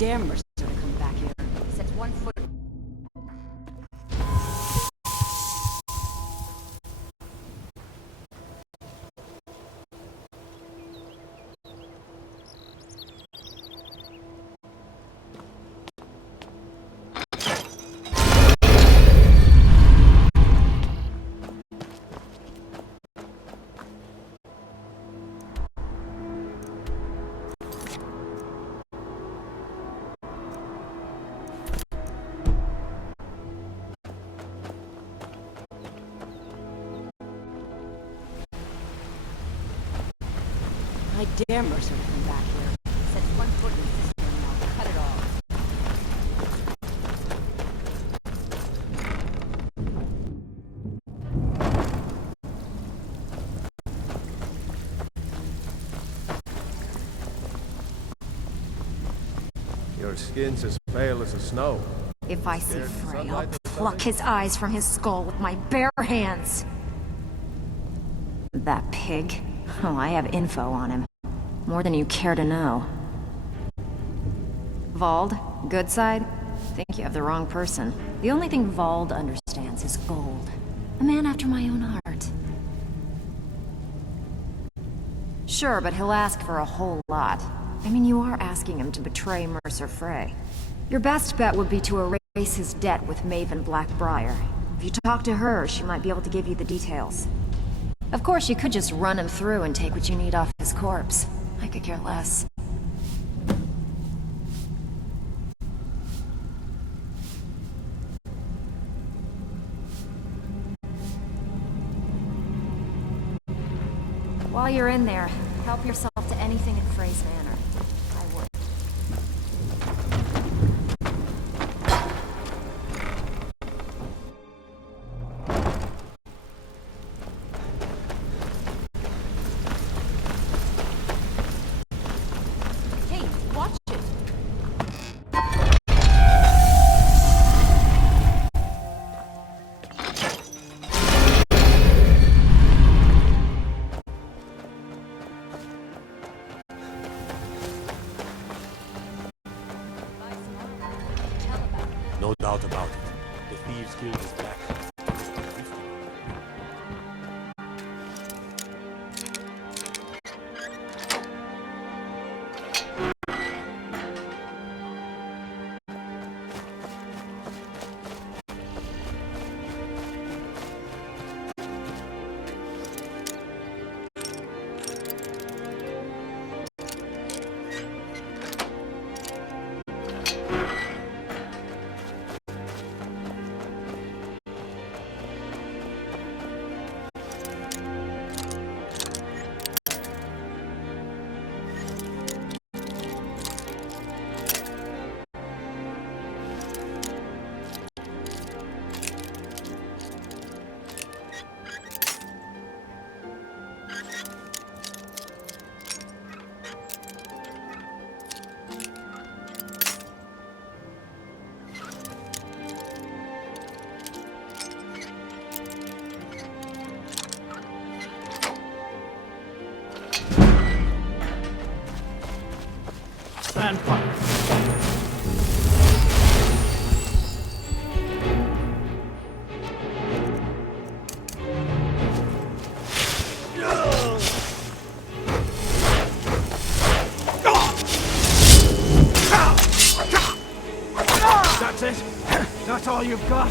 dare Mercer to come back here. He sets one foot. I dare Mercer to come back here. Sets one foot in this thing and I'll cut it off. Your skin's as pale as the snow. If I see Frey, I'll pluck his eyes from his skull with my bare hands. That pig. Oh, I have info on him. More than you care to know. Vald, good side? Think you have the wrong person. The only thing Vald understands is gold. A man after my own heart. Sure, but he'll ask for a whole lot. I mean, you are asking him to betray Mercer Frey. Your best bet would be to erase his debt with Maven Blackbriar. If you talk to her, she might be able to give you the details. Of course, you could just run him through and take what you need off his corpse. I could care less. While you're in there, help yourself to anything in Frey's manor. I would. Hey, watch it! No doubt about it. The Thieves Guild is back. Stand fire. That's it? That's all you've got?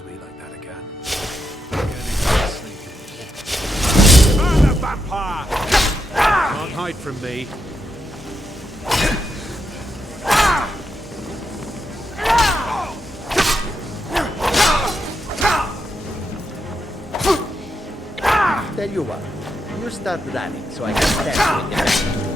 to be like that again. Burn the vampire! Can't hide from me. Tell you what, you start running so I can stand with you.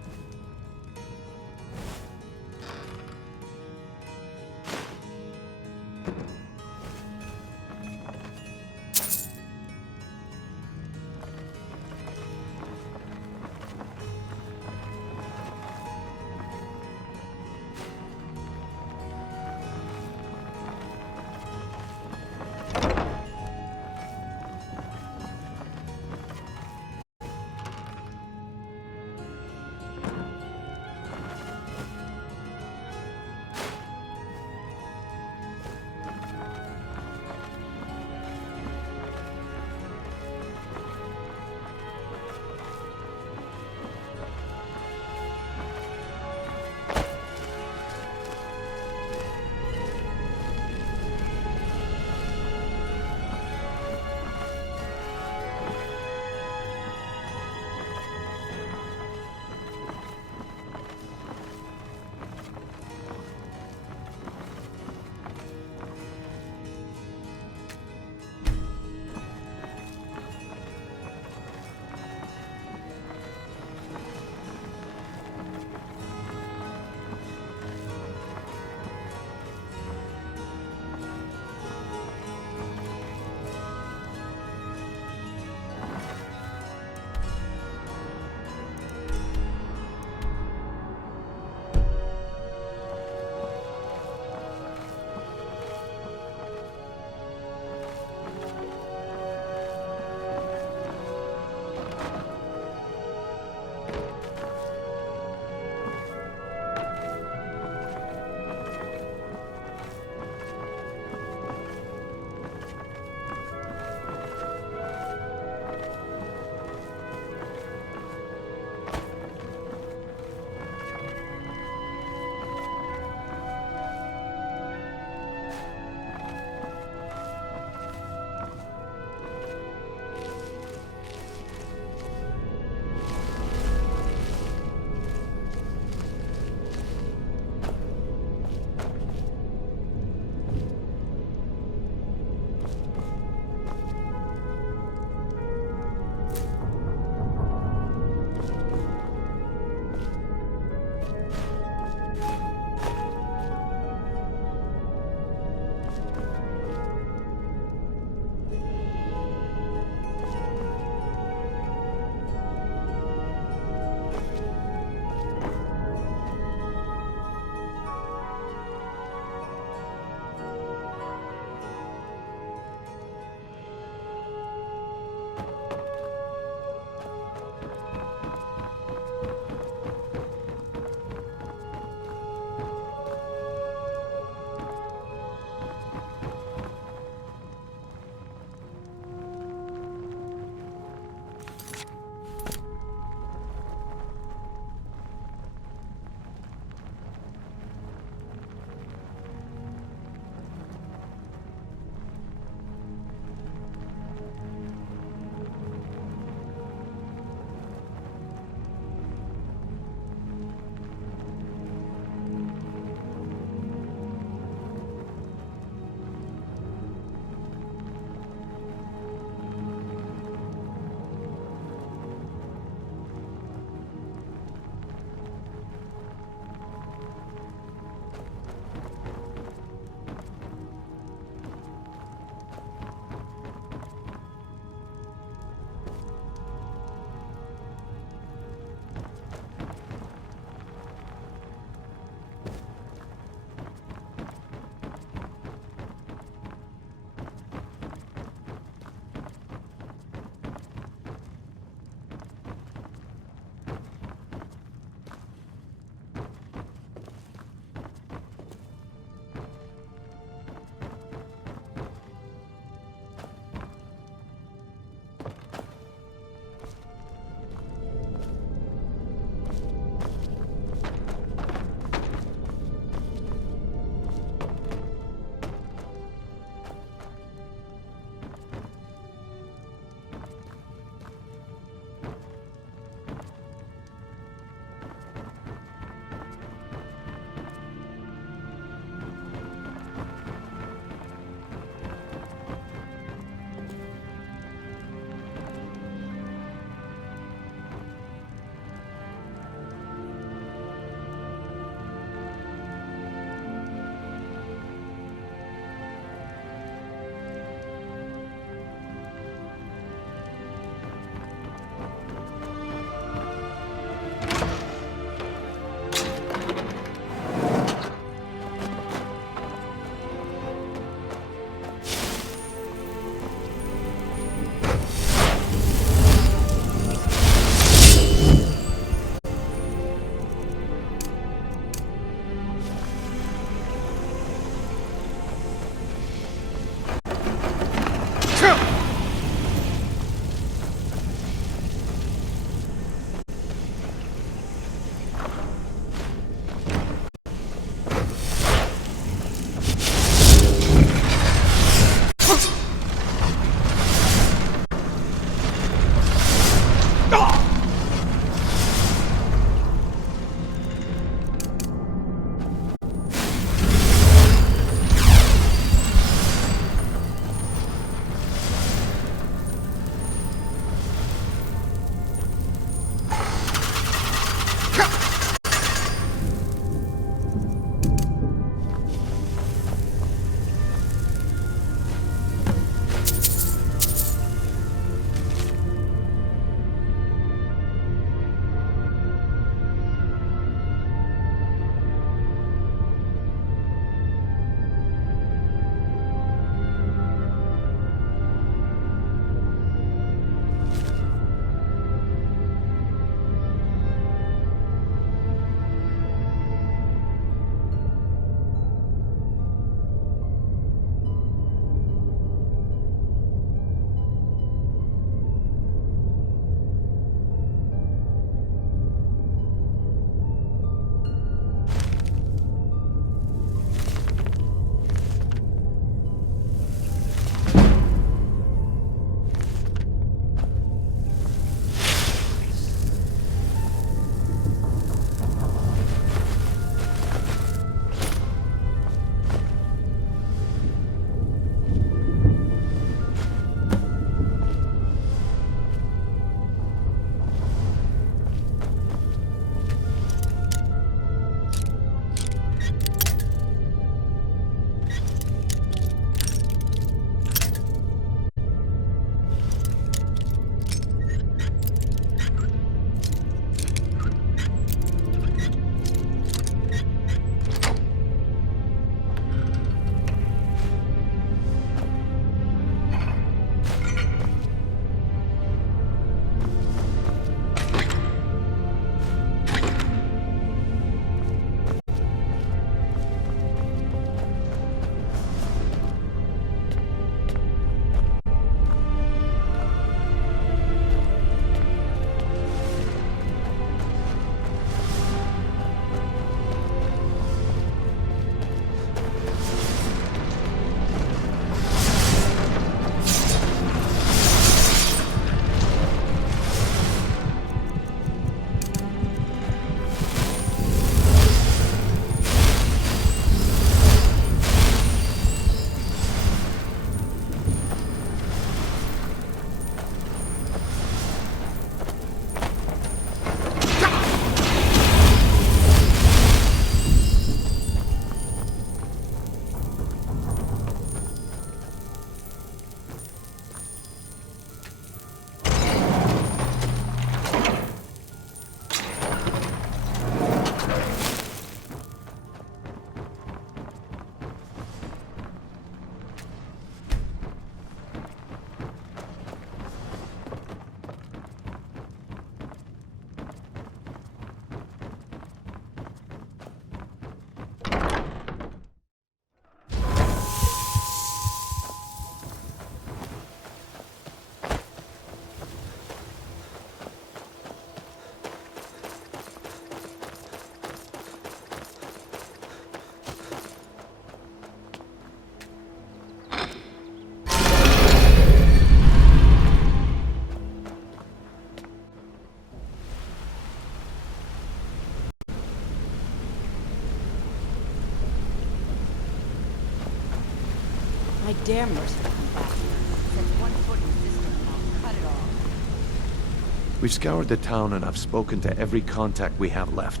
I dare Mercer to come back here. Set one foot in the system and I'll cut it off. We've scoured the town and I've spoken to every contact we have left.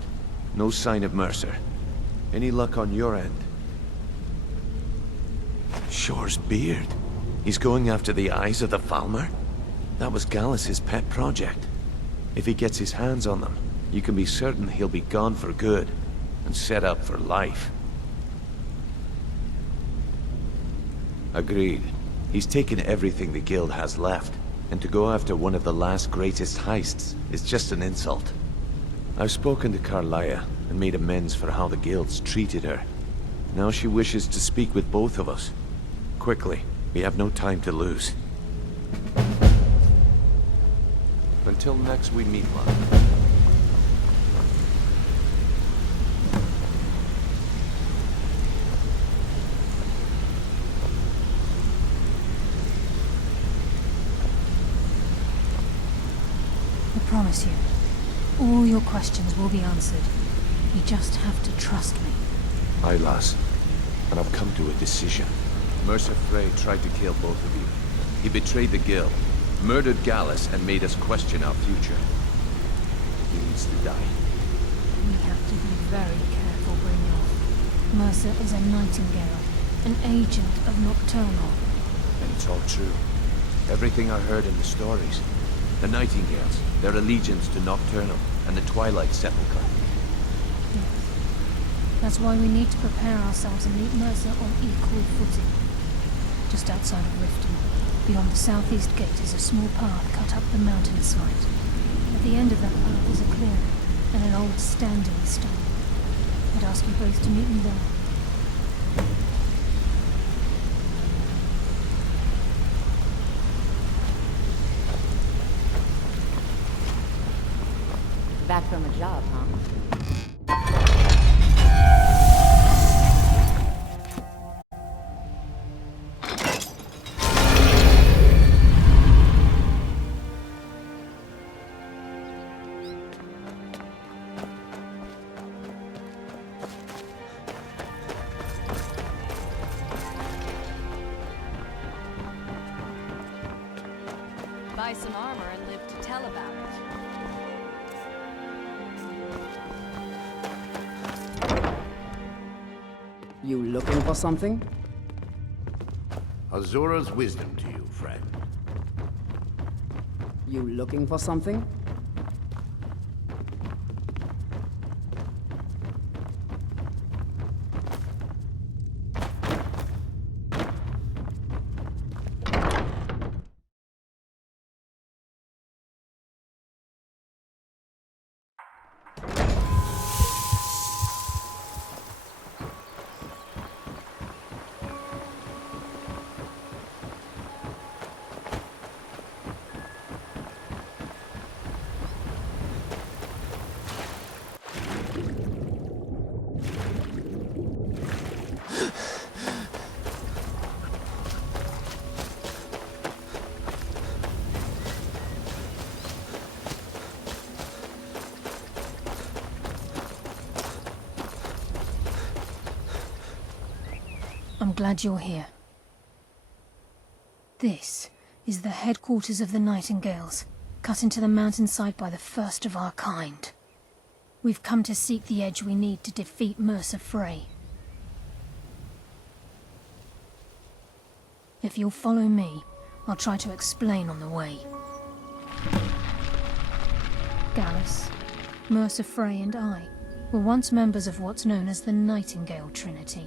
No sign of Mercer. Any luck on your end? Shore's beard. He's going after the eyes of the Falmer? That was Gallus's pet project. If he gets his hands on them, you can be certain he'll be gone for good, and set up for life. Agreed. He's taken everything the Guild has left, and to go after one of the last greatest heists is just an insult. I've spoken to Carlia, and made amends for how the Guild's treated her. Now she wishes to speak with both of us. Quickly, we have no time to lose. Until next we meet, love. I promise you, all your questions will be answered. You just have to trust me. Aye, lass. And I've come to a decision. Mercer Frey tried to kill both of you. He betrayed the Guild, murdered Gallus, and made us question our future. He needs to die. We have to be very careful, Brynjolf. Mercer is a nightingale, an agent of Nocturnal. And it's all true. Everything I heard in the stories. The Nightingales, their allegiance to Nocturnal, and the Twilight Sepulchre. Yes. That's why we need to prepare ourselves and meet Mercer on equal footing. Just outside of Riften, beyond the southeast gate, is a small path cut up the mountainside. At the end of that path is a clearing, and an old standing stone. I'd ask you both to meet me there. Back from a job, huh? Buy some armor and live to tell about it. You looking for something? Azura's wisdom to you, friend. You looking for something? I'm glad you're here. This is the headquarters of the Nightingales, cut into the mountainside by the first of our kind. We've come to seek the edge we need to defeat Mercer Frey. If you'll follow me, I'll try to explain on the way. Gallus, Mercer Frey and I were once members of what's known as the Nightingale Trinity.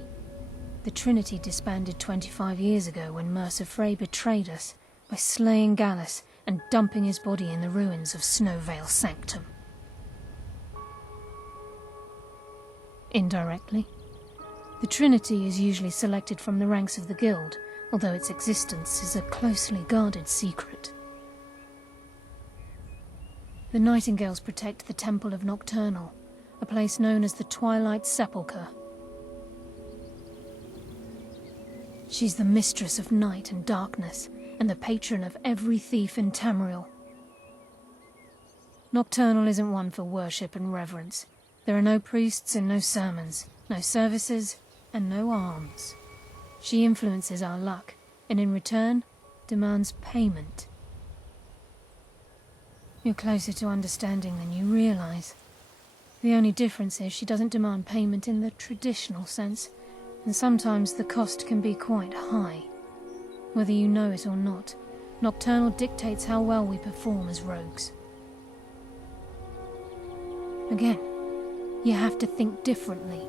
The Trinity disbanded 25 years ago when Mercer Frey betrayed us by slaying Gallus and dumping his body in the ruins of Snowvale Sanctum. Indirectly, the Trinity is usually selected from the ranks of the Guild, although its existence is a closely guarded secret. The Nightingales protect the Temple of Nocturnal, a place known as the Twilight Sepulchre. She's the mistress of night and darkness, and the patron of every thief in Tamriel. Nocturnal isn't one for worship and reverence. There are no priests and no sermons, no services and no arms. She influences our luck, and in return, demands payment. You're closer to understanding than you realize. The only difference is she doesn't demand payment in the traditional sense, and sometimes the cost can be quite high. Whether you know it or not, Nocturnal dictates how well we perform as rogues. Again, you have to think differently.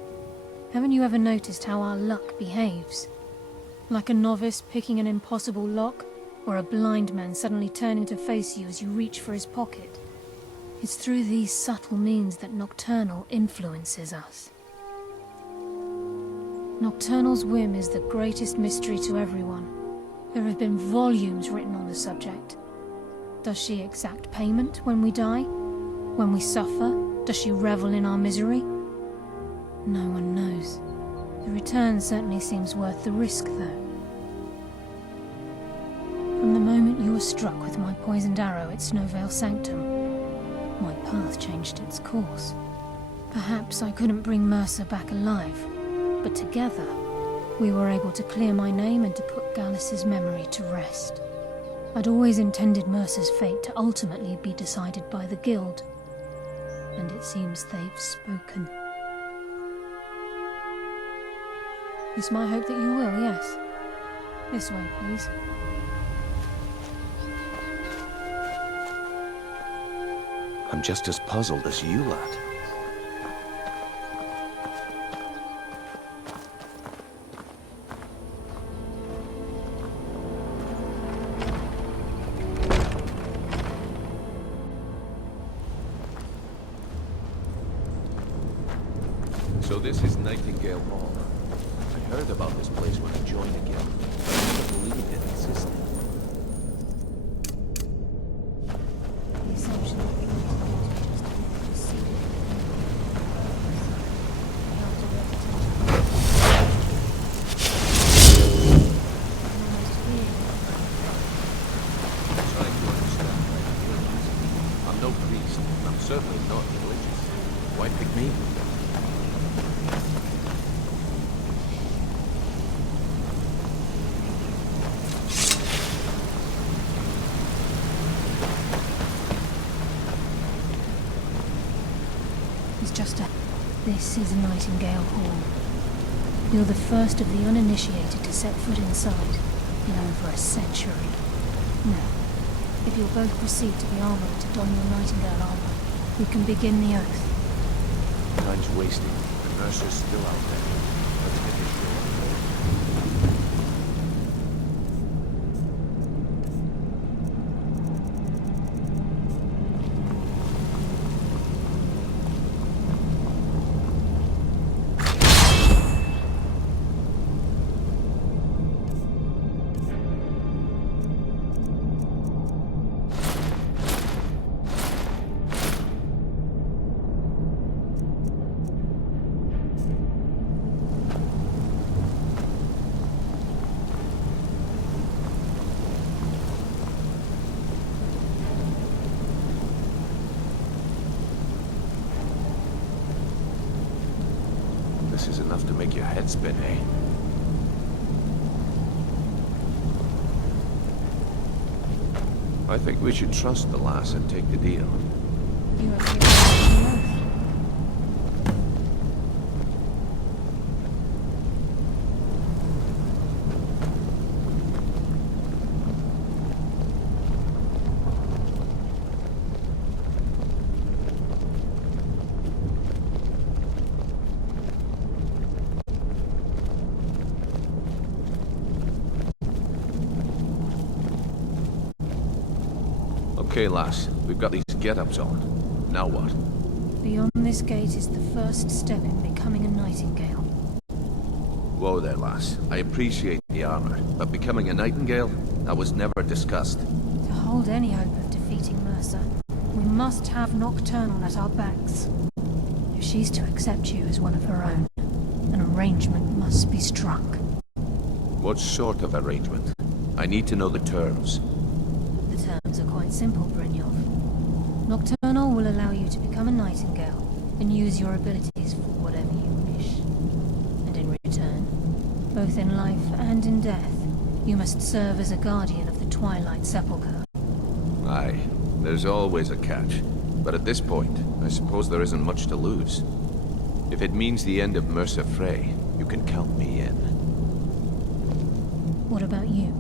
Haven't you ever noticed how our luck behaves? Like a novice picking an impossible lock, or a blind man suddenly turning to face you as you reach for his pocket. It's through these subtle means that Nocturnal influences us. Nocturnal's whim is the greatest mystery to everyone. There have been volumes written on the subject. Does she exact payment when we die? When we suffer, does she revel in our misery? No one knows. The return certainly seems worth the risk, though. From the moment you were struck with my poisoned arrow at Snowvale Sanctum, my path changed its course. Perhaps I couldn't bring Mercer back alive, but together, we were able to clear my name and to put Gallus's memory to rest. I'd always intended Mercer's fate to ultimately be decided by the Guild, and it seems they've spoken. It's my hope that you will, yes. This way, please. I'm just as puzzled as you, lad. So this is Nightingale Hall. I heard about this place when I joined the guild. I couldn't believe it existed. The assumption that we need just to see it. How to I'm trying to understand why I'm doing this. I'm no priest, and I'm certainly not religious. Why pick me? This is Nightingale Hall. You're the first of the uninitiated to set foot inside in over a century. Now, if you'll both proceed to the armory to don your Nightingale armor, we can begin the oath. Time's wasting. The Mercer's still out there. Let's get this show on. This is enough to make your head spin, eh? I think we should trust the lass and take the deal. You are taking the oath. Okay, lass. We've got these get-ups on. Now what? Beyond this gate is the first step in becoming a Nightingale. Whoa there, lass. I appreciate the armor, but becoming a Nightingale? That was never discussed. To hold any hope of defeating Mercer, we must have Nocturnal at our backs. If she's to accept you as one of her own, an arrangement must be struck. What sort of arrangement? I need to know the terms. The terms are quite simple, Brynjolf. Nocturnal will allow you to become a Nightingale and use your abilities for whatever you wish. And in return, Both in life and in death, you must serve as a guardian of the Twilight Sepulchre. Aye, there's always a catch. But at this point, I suppose there isn't much to lose. If it means the end of Mercer Frey, you can count me in. What about you?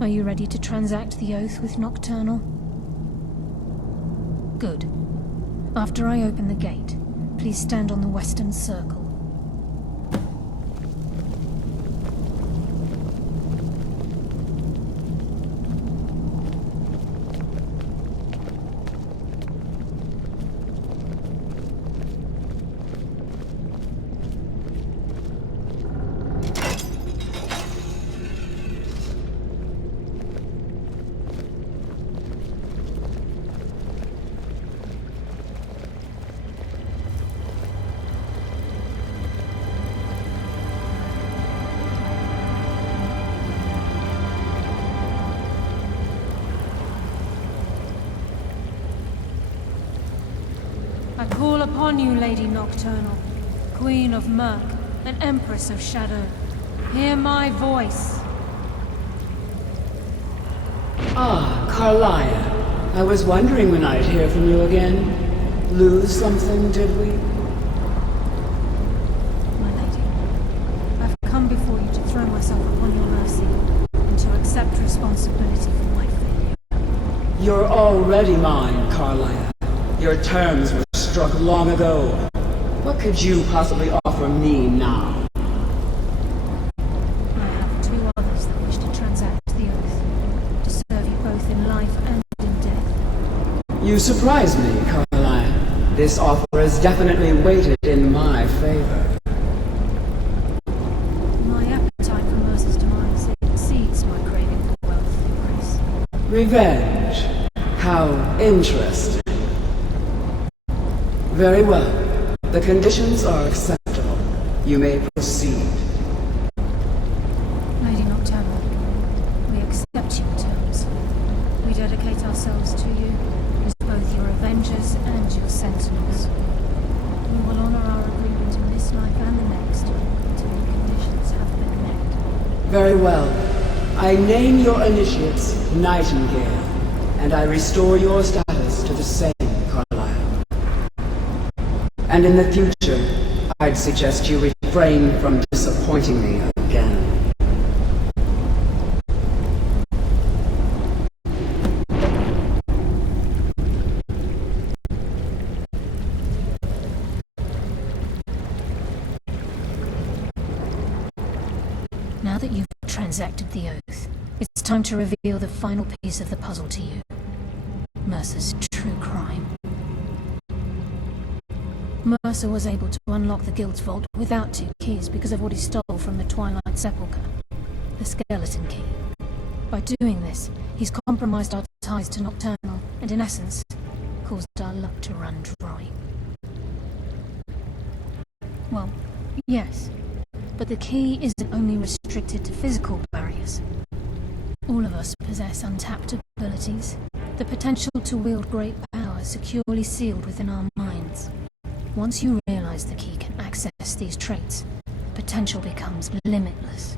Are you ready to transact the oath with Nocturnal? Good. After I open the gate, please stand on the western circle. I call upon you, Lady Nocturnal, Queen of Murk, and Empress of Shadow. Hear my voice. Ah, Carlia. I was wondering when I'd hear from you again. Lose something, did we? My lady, I've come before you to throw myself upon your mercy, and to accept responsibility for my failure. You're already mine, Carlia. Your terms were struck long ago. What could you possibly offer me now? I have two others that wish to transact the oath, to serve you both in life and in death. You surprise me, Carlia. This offer is definitely weighted in my favor. My appetite for Mercer's demise exceeds my craving for wealth and grace. Revenge. How interesting. Very well. The conditions are acceptable. You may proceed. Lady Nocturnal, we accept your terms. We dedicate ourselves to you as both your avengers and your sentinels. We will honor our agreement in this life and the next until the conditions have been met. Very well. I name your initiates Nightingale, and I restore your status to the same, Carlisle. And in the future, I'd suggest you refrain from disappointing me again. Now that you've transacted the oath, it's time to reveal the final piece of the puzzle to you. Mercer's true crime. Mercer was able to unlock the Guild's vault without 2 keys because of what he stole from the Twilight Sepulchre, the skeleton key. By doing this, he's compromised our ties to Nocturnal, and in essence, caused our luck to run dry. Well, yes, but the key isn't only restricted to physical barriers. All of us possess untapped abilities, the potential to wield great power securely sealed within our minds. Once you realize the key can access these traits, potential becomes limitless.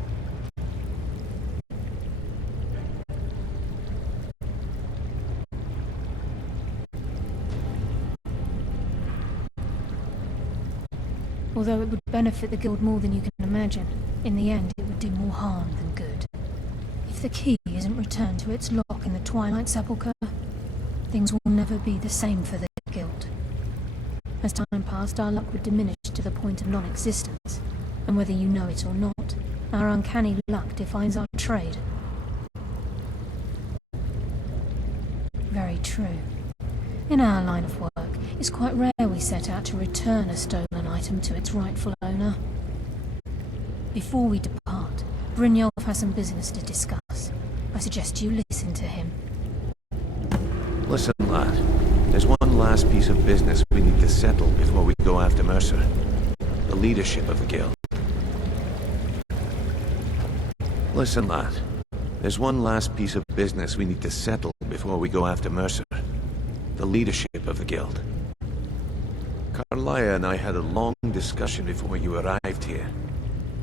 Although it would benefit the Guild more than you can imagine, in the end it would do more harm than good. If the key isn't returned to its lock in the Twilight Sepulchre, things will never be the same for the Guild. As time passed, our luck would diminish to the point of non-existence, and whether you know it or not, our uncanny luck defines our trade. Very true. In our line of work, it's quite rare we set out to return a stolen item to its rightful owner. Before we depart, Brynjolf has some business to discuss. I suggest you listen to him. Listen, lad. There's one last piece of business we need to settle before we go after Mercer. The leadership of the Guild. Listen, lad. There's one last piece of business we need to settle before we go after Mercer. The leadership of the Guild. Carlia and I had a long discussion before you arrived here.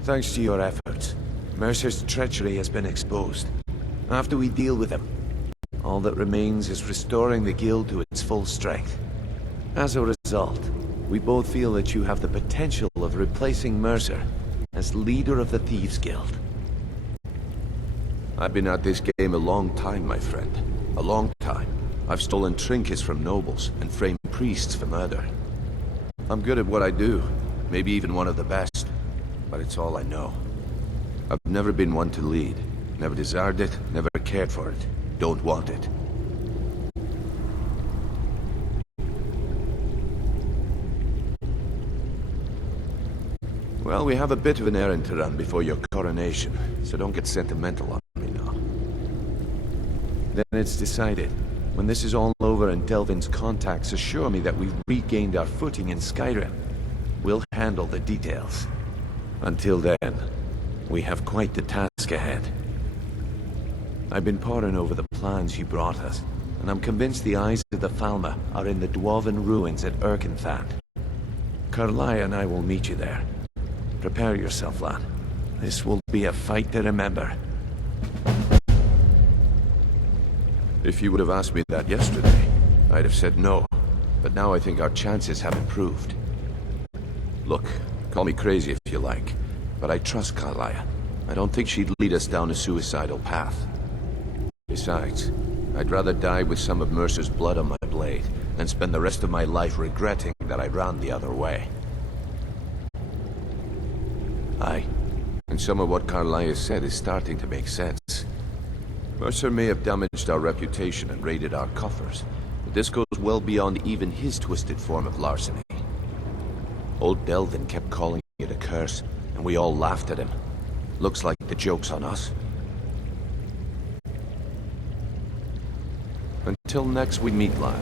Thanks to your efforts, Mercer's treachery has been exposed. After we deal with him, all that remains is restoring the guild to its full strength. As a result, we both feel that you have the potential of replacing Mercer as leader of the Thieves Guild. I've been at this game a long time, my friend. A long time. I've stolen trinkets from nobles and framed priests for murder. I'm good at what I do, maybe even one of the best, but it's all I know. I've never been one to lead. Never desired it, never cared for it. Don't want it. Well, we have a bit of an errand to run before your coronation, so don't get sentimental on me now. Then it's decided. When this is all over and Delvin's contacts assure me that we've regained our footing in Skyrim, we'll handle the details. Until then, we have quite the task ahead. I've been poring over the plans you brought us, and I'm convinced the eyes of the Falmer are in the dwarven ruins at Erkenthan. Karlaya and I will meet you there. Prepare yourself, lad. This will be a fight to remember. If you would have asked me that yesterday, I'd have said no. But now I think our chances have improved. Look, call me crazy if you like, but I trust Karlaya. I don't think she'd lead us down a suicidal path. Besides, I'd rather die with some of Mercer's blood on my blade than spend the rest of my life regretting that I ran the other way. Aye, and some of what Karlaya said is starting to make sense. Mercer may have damaged our reputation and raided our coffers, but this goes well beyond even his twisted form of larceny. Old Delvin kept calling it a curse, and we all laughed at him. Looks like the joke's on us. Until next we meet, lad.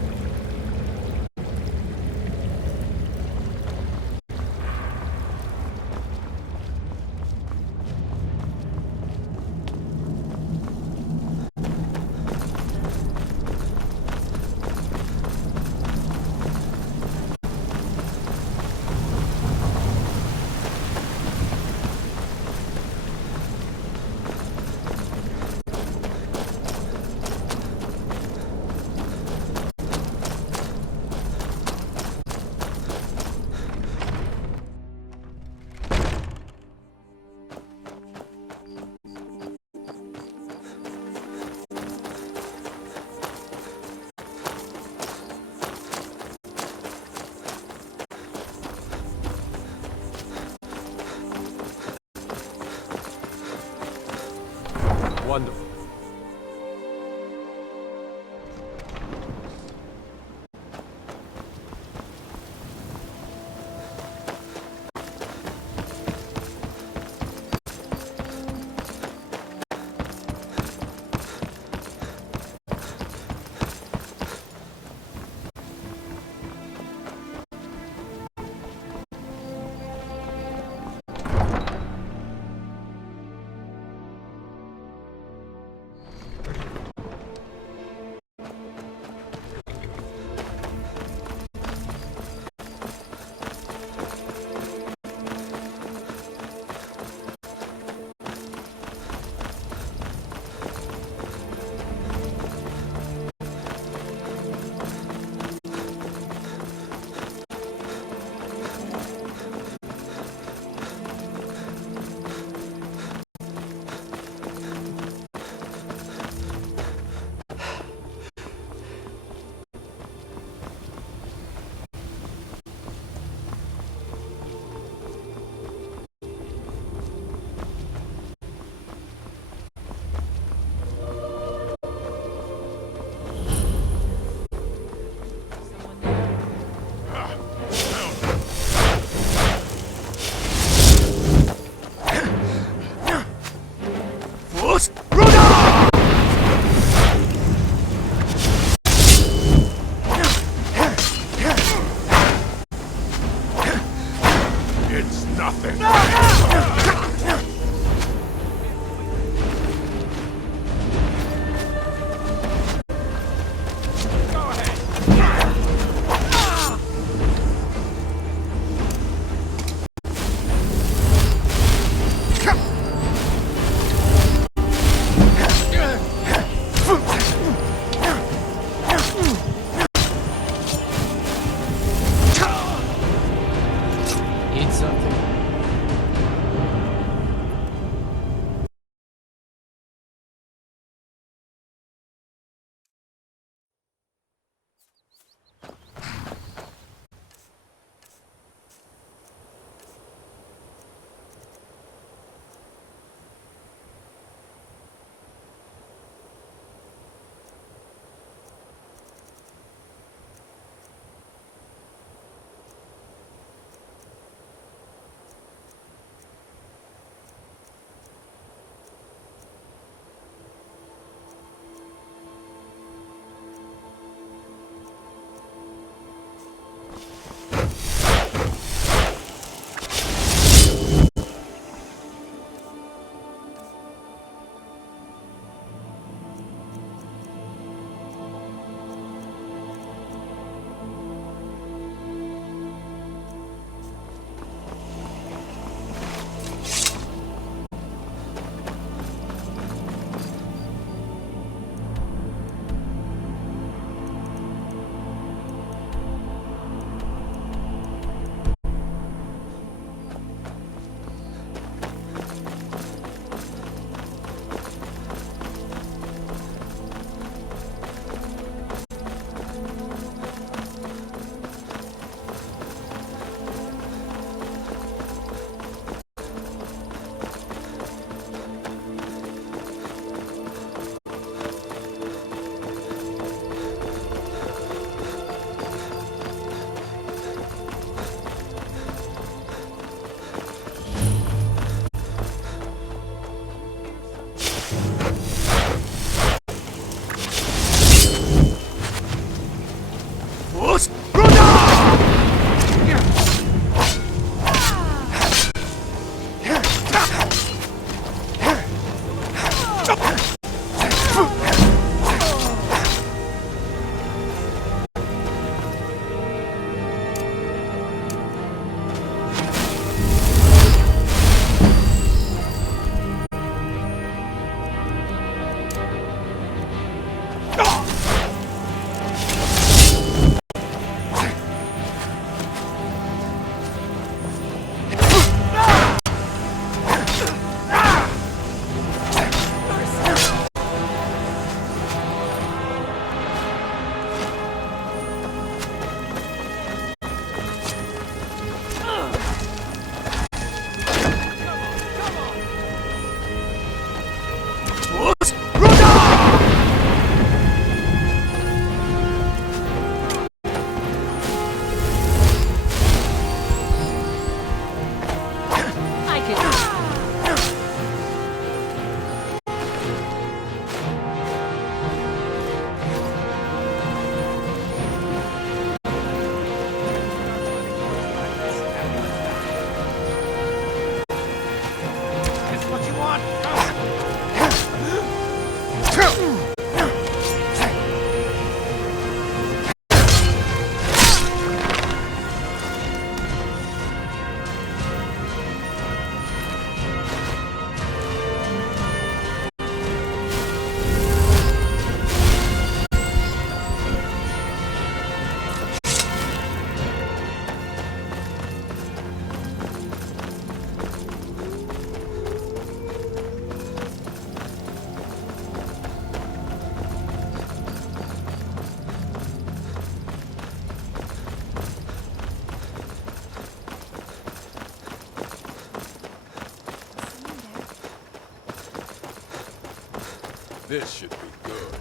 Wonderful. This should be good.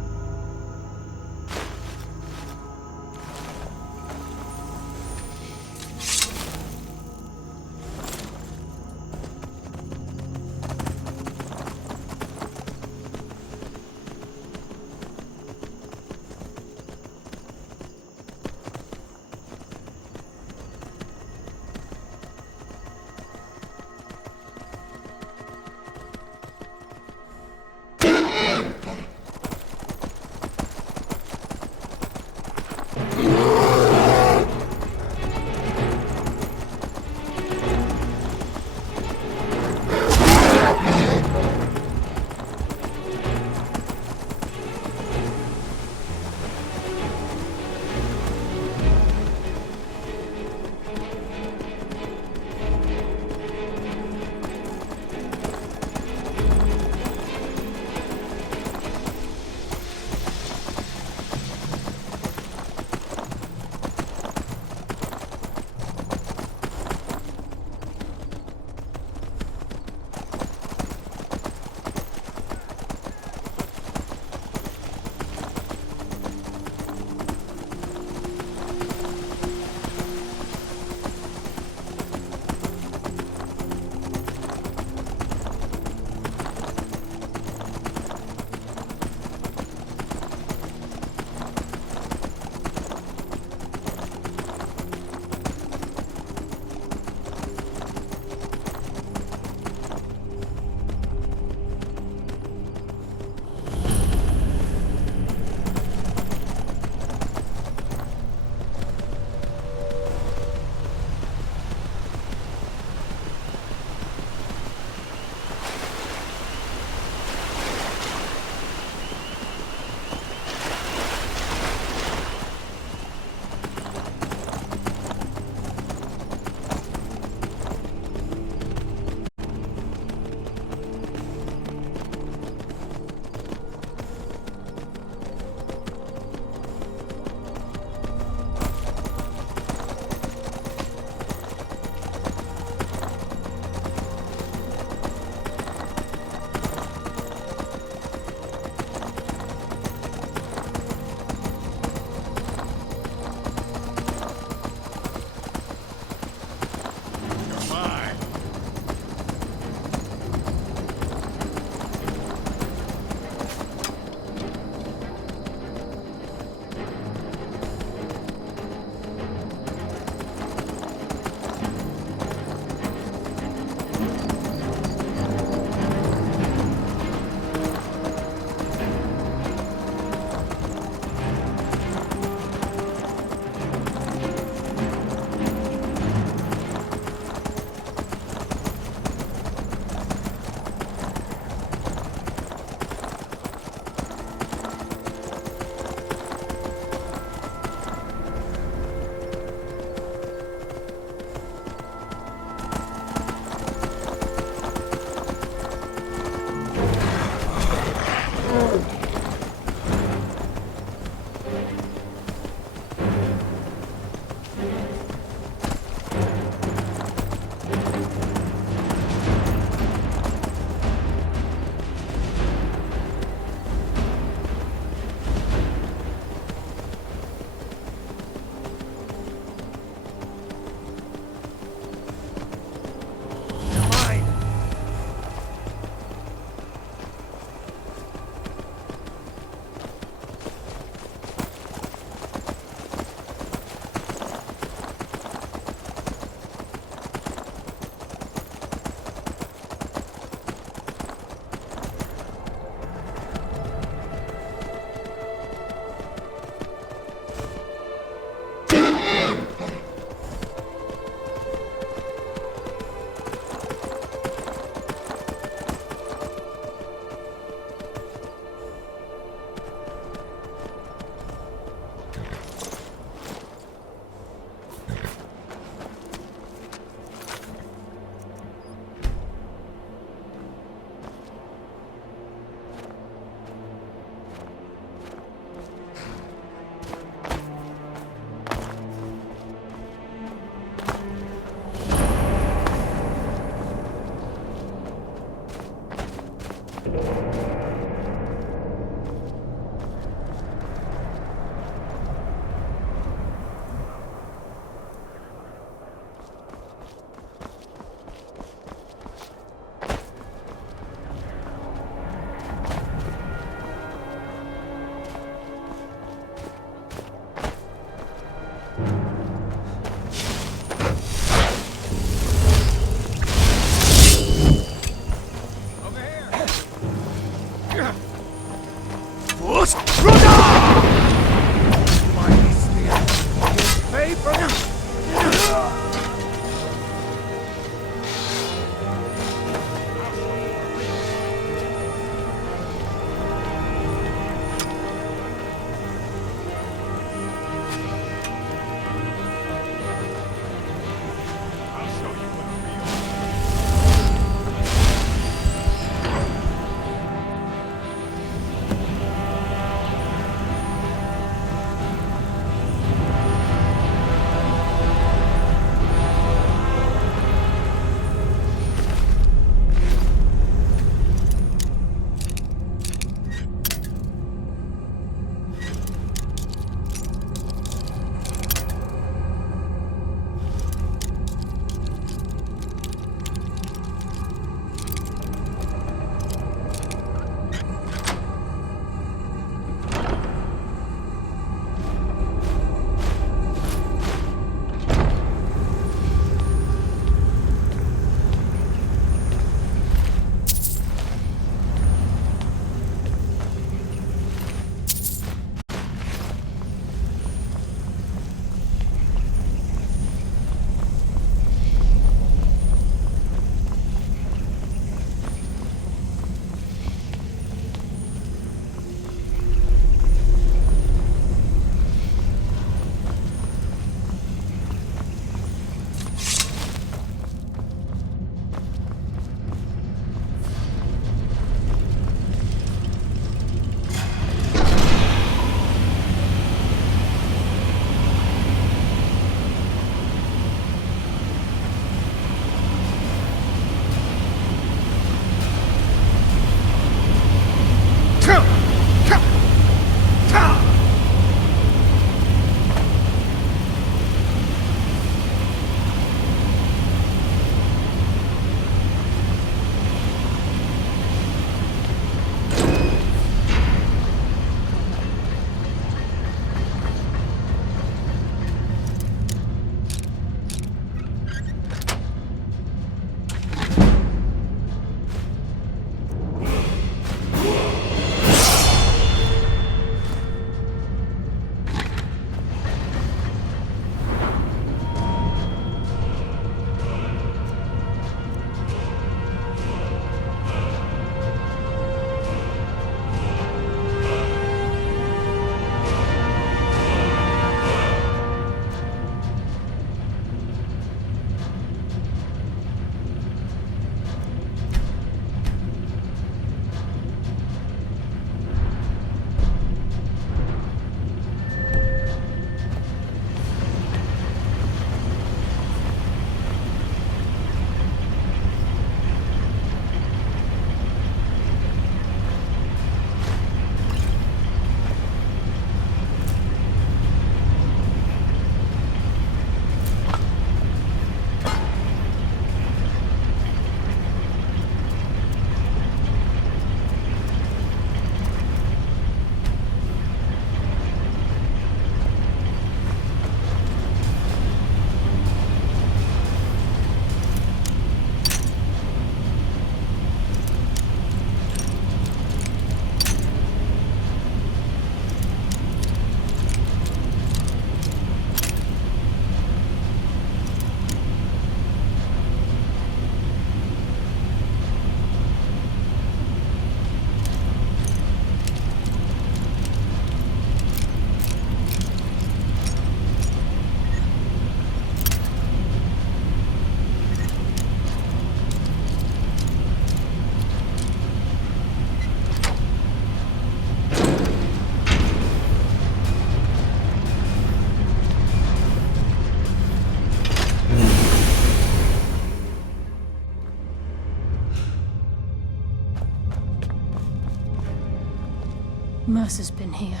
Mercer's been here.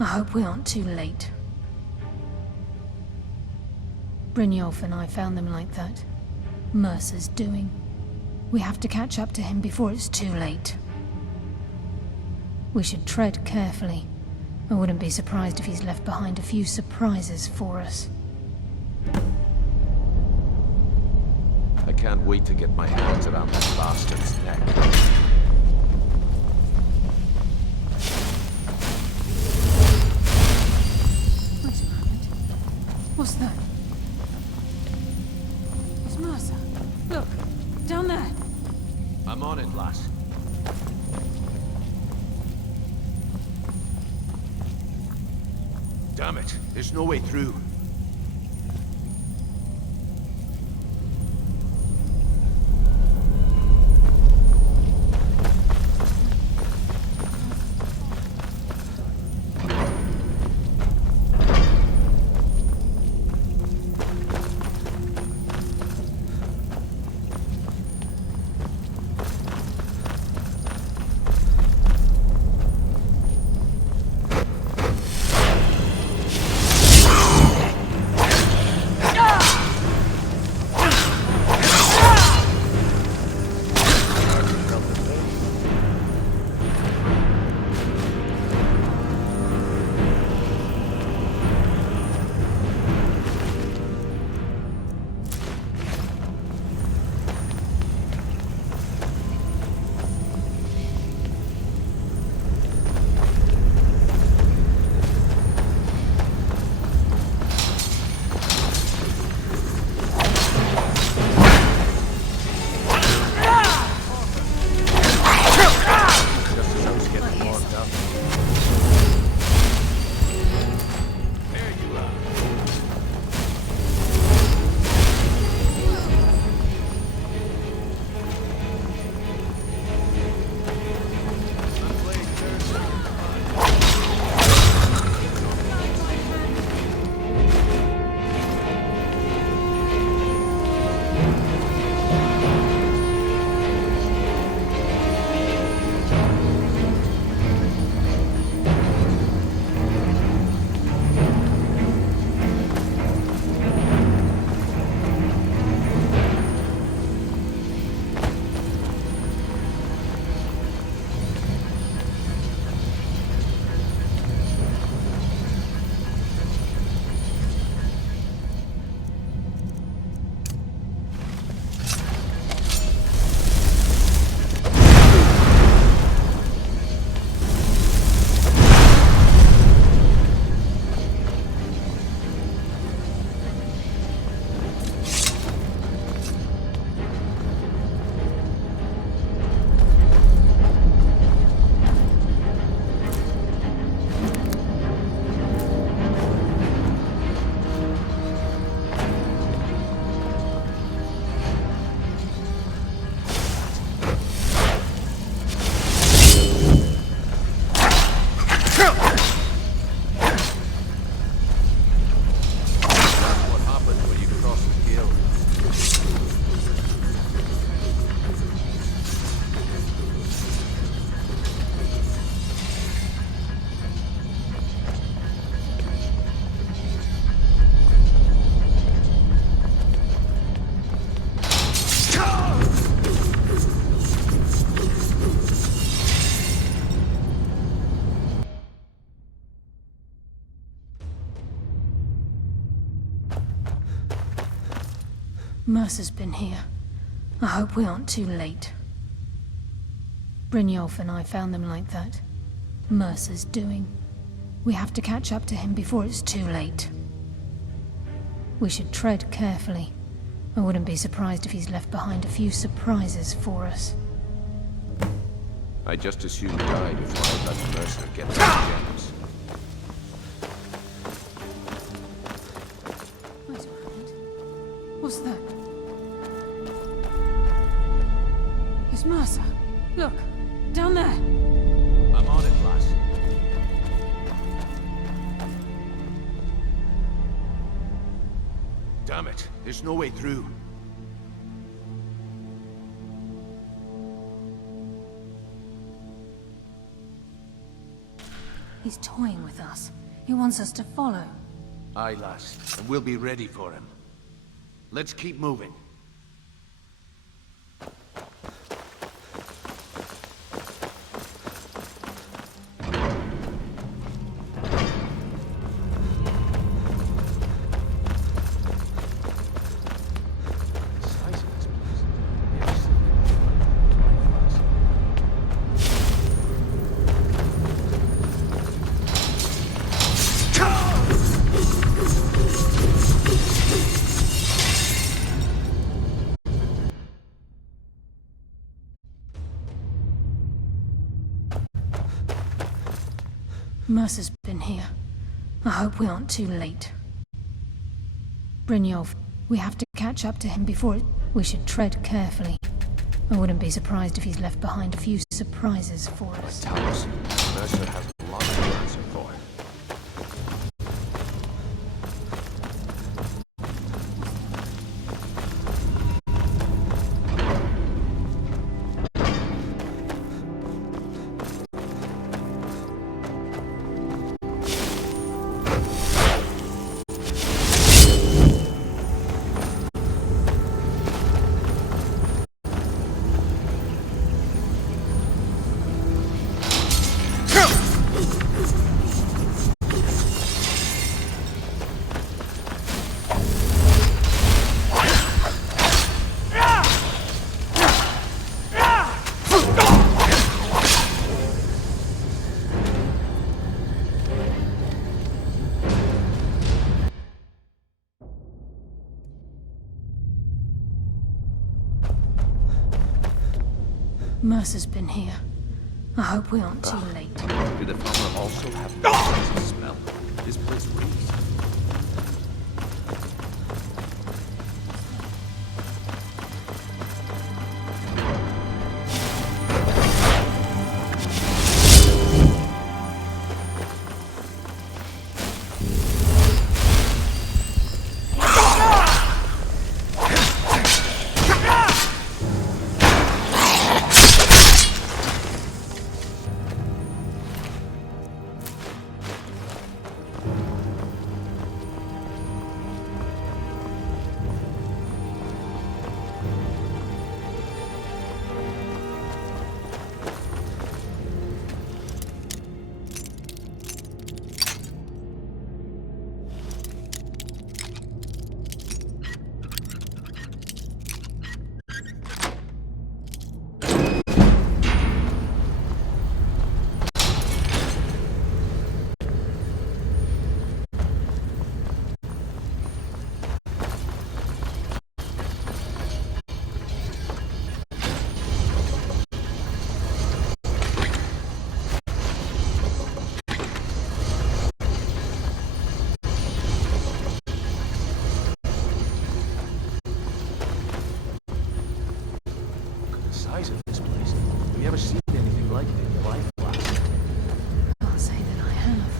I hope we aren't too late. Brynjolf and I found them like that. Mercer's doing. We have to catch up to him before it's too late. We should tread carefully. I wouldn't be surprised if he's left behind a few surprises for us. I can't wait to get my hands around that bastard's neck. Wait a moment. What's that? It's Mercer. Look, down there. I'm on it, lass. Damn it, there's no way through. Mercer's been here. I hope we aren't too late. Brynjolf and I found them like that. Mercer's doing. We have to catch up to him before it's too late. We should tread carefully. I wouldn't be surprised if he's left behind a few surprises for us. I just as soon die before I let Mercer get the gems. Wait a moment. What's that? It's Mercer. Look, down there. I'm on it, lass. Damn it, there's no way through. He's toying with us. He wants us to follow. Aye, lass, and we'll be ready for him. Let's keep moving. Mercer's been here. I hope we aren't too late. Brynjolf, we have to catch up to him before it... We should tread carefully. I wouldn't be surprised if he's left behind a few surprises for us. Thomas, Mercer has a lot to answer for. Mercer's been here. I hope we aren't too late. Did the farmer also have the sense of smell? This place reeks. Size of this place. Have you ever seen anything like it in your life, lass? Can't say that I have.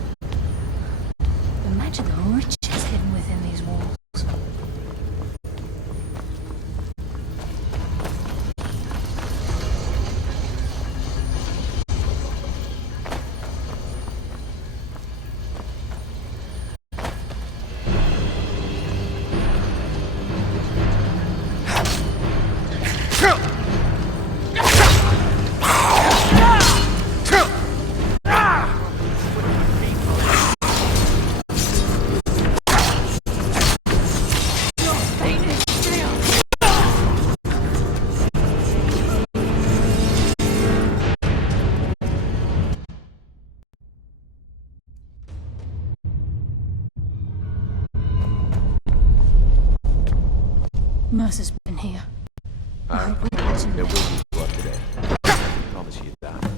Imagine the riches hidden within these walls. Mercer's been here. I hope we aren't too There late. will be blood today. I promise you that.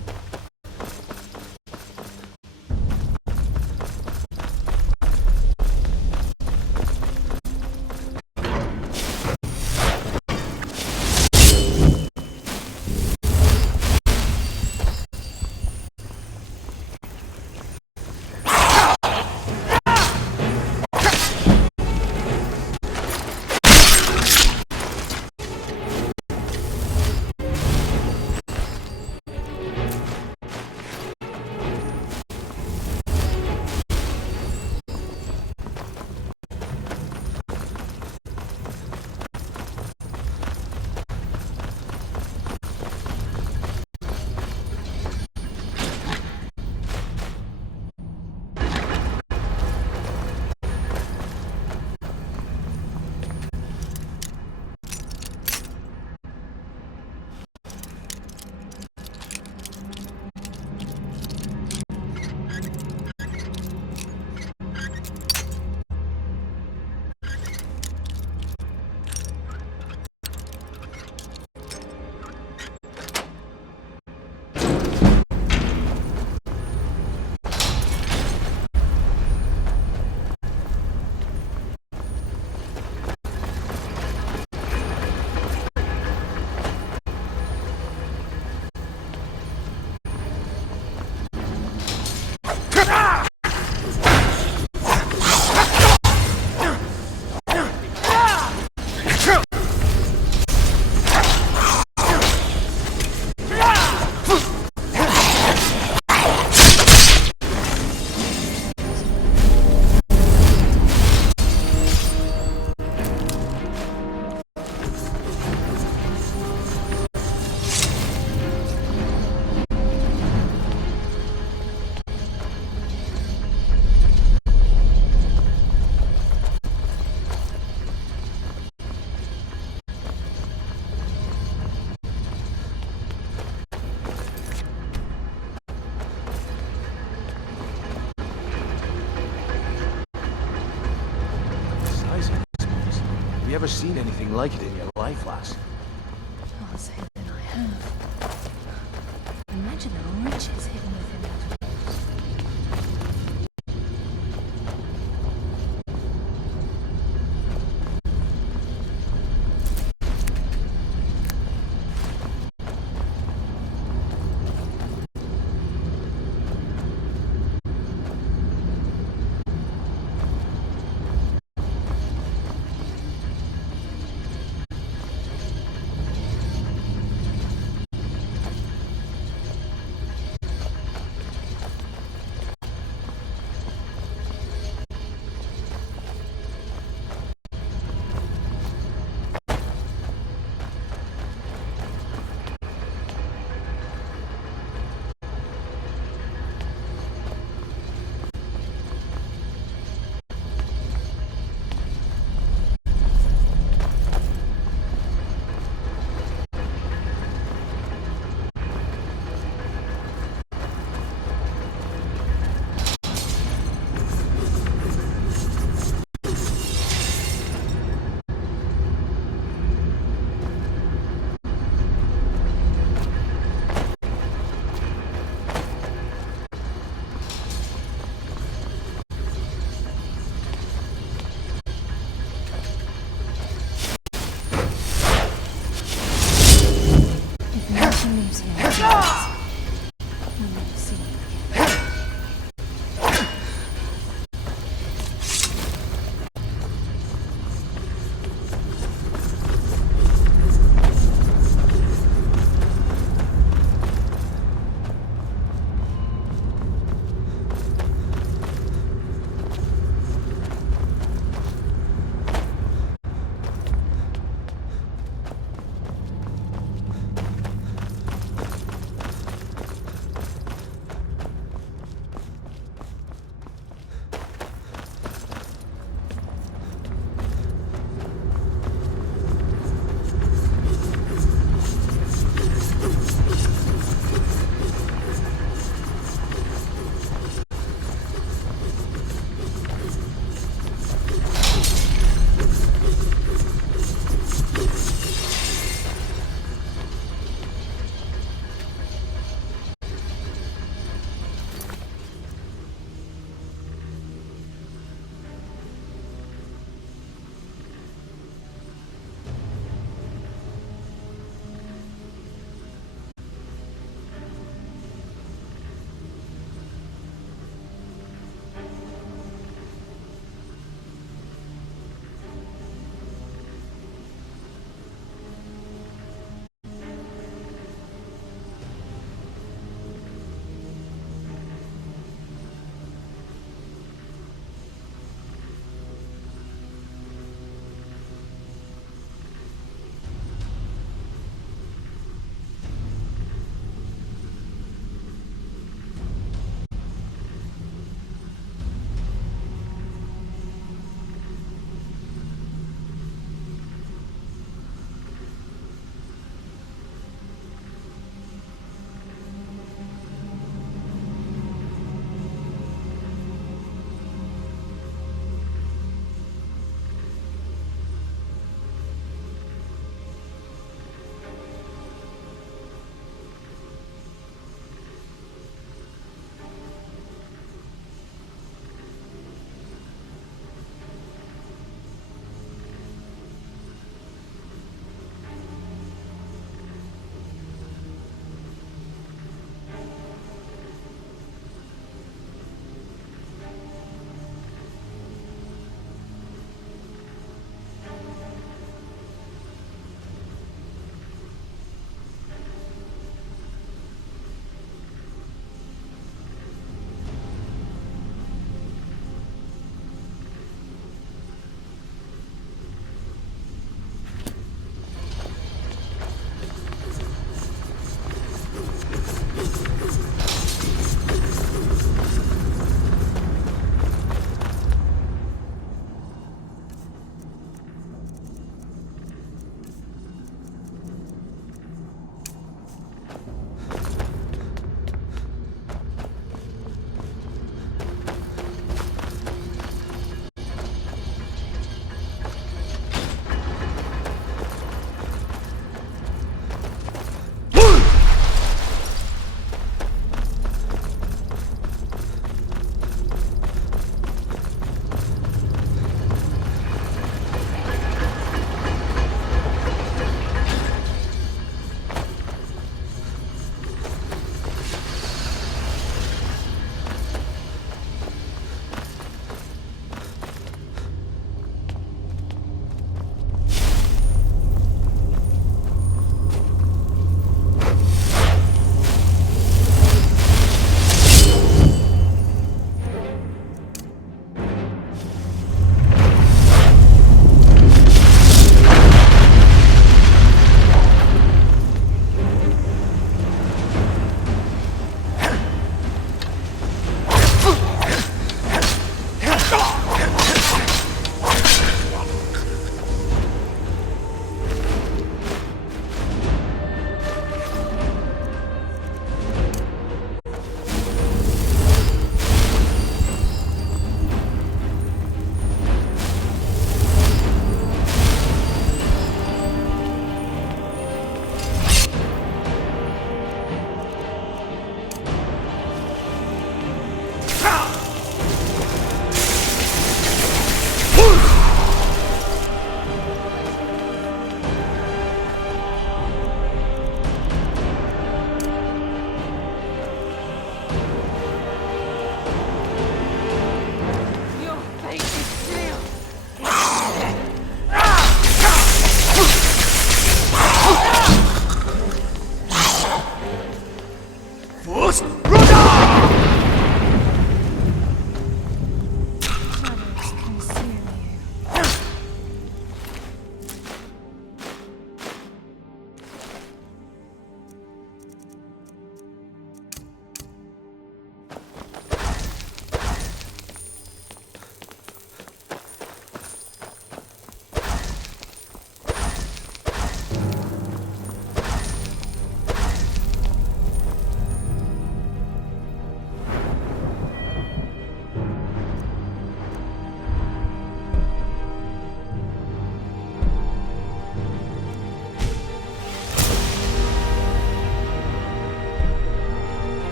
never seen anything like it in your life, lass. Can't say that I have. Imagine there are riches hidden within those walls.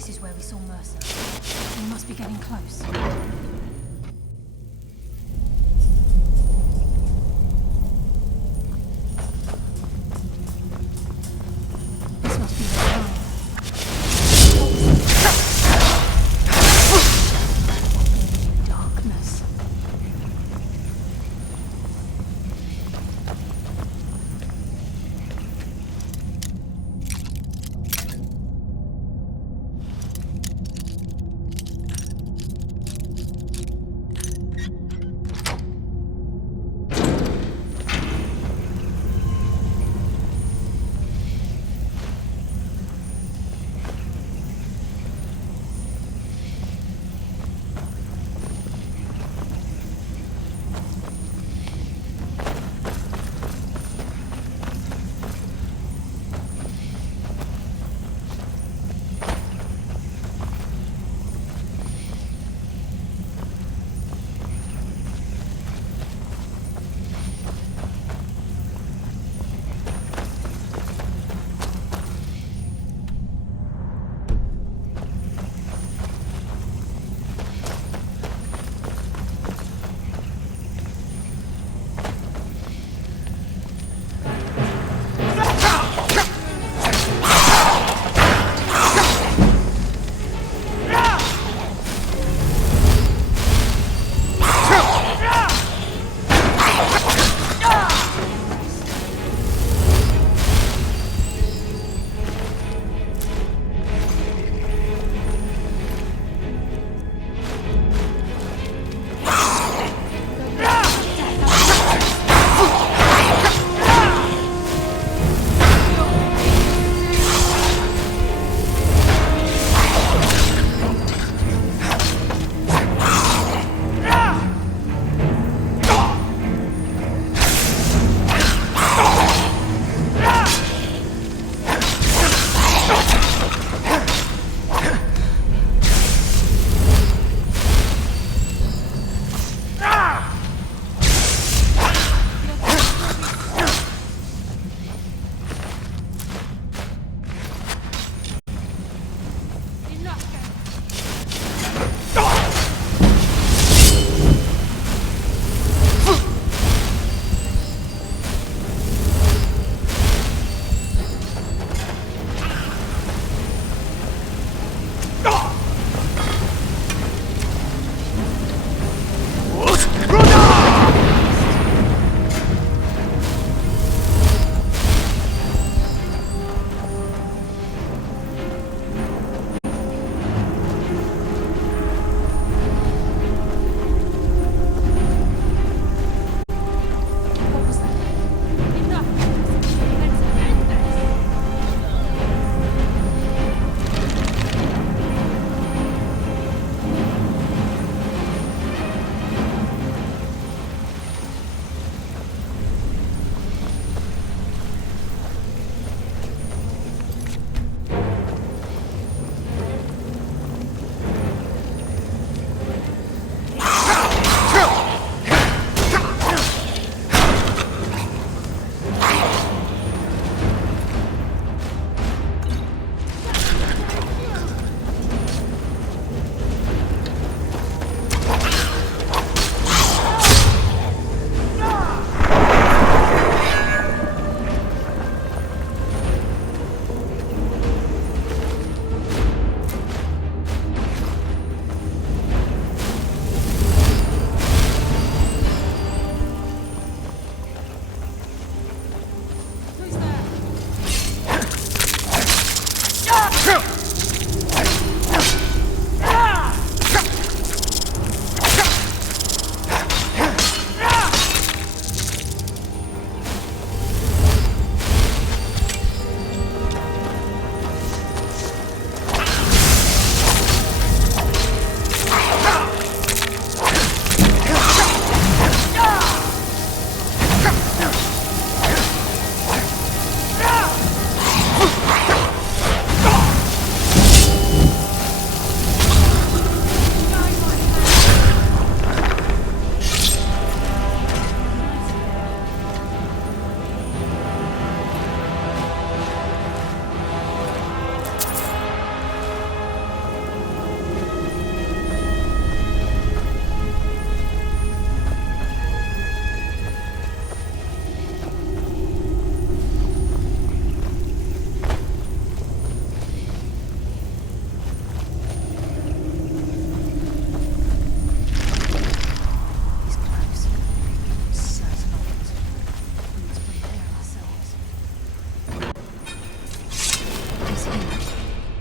This is where we saw Mercer. We must be getting close. This must be the time. Darkness.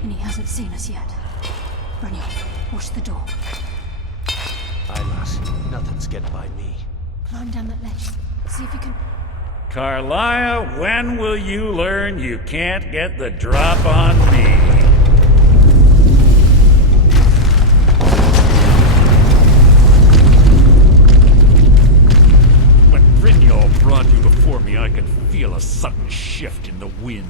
hoping he hasn't seen us yet. Brynjolf, watch the door. Aye, lass. Nothing's getting by me. Climb down that ledge. See if you can... Carlia, when will you learn you can't get the drop on me? When Brynjolf brought you before me, I could feel a sudden shift in the wind.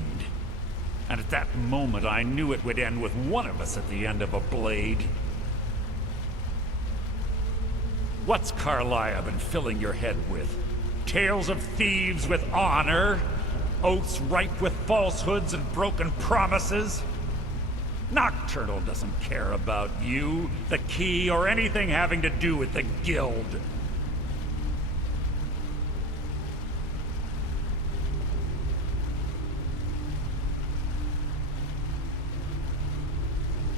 And at that moment, I knew it would end with one of us at the end of a blade. What's Carlia been filling your head with? Tales of thieves with honor? Oaths ripe with falsehoods and broken promises? Nocturnal doesn't care about you, the key, or anything having to do with the guild.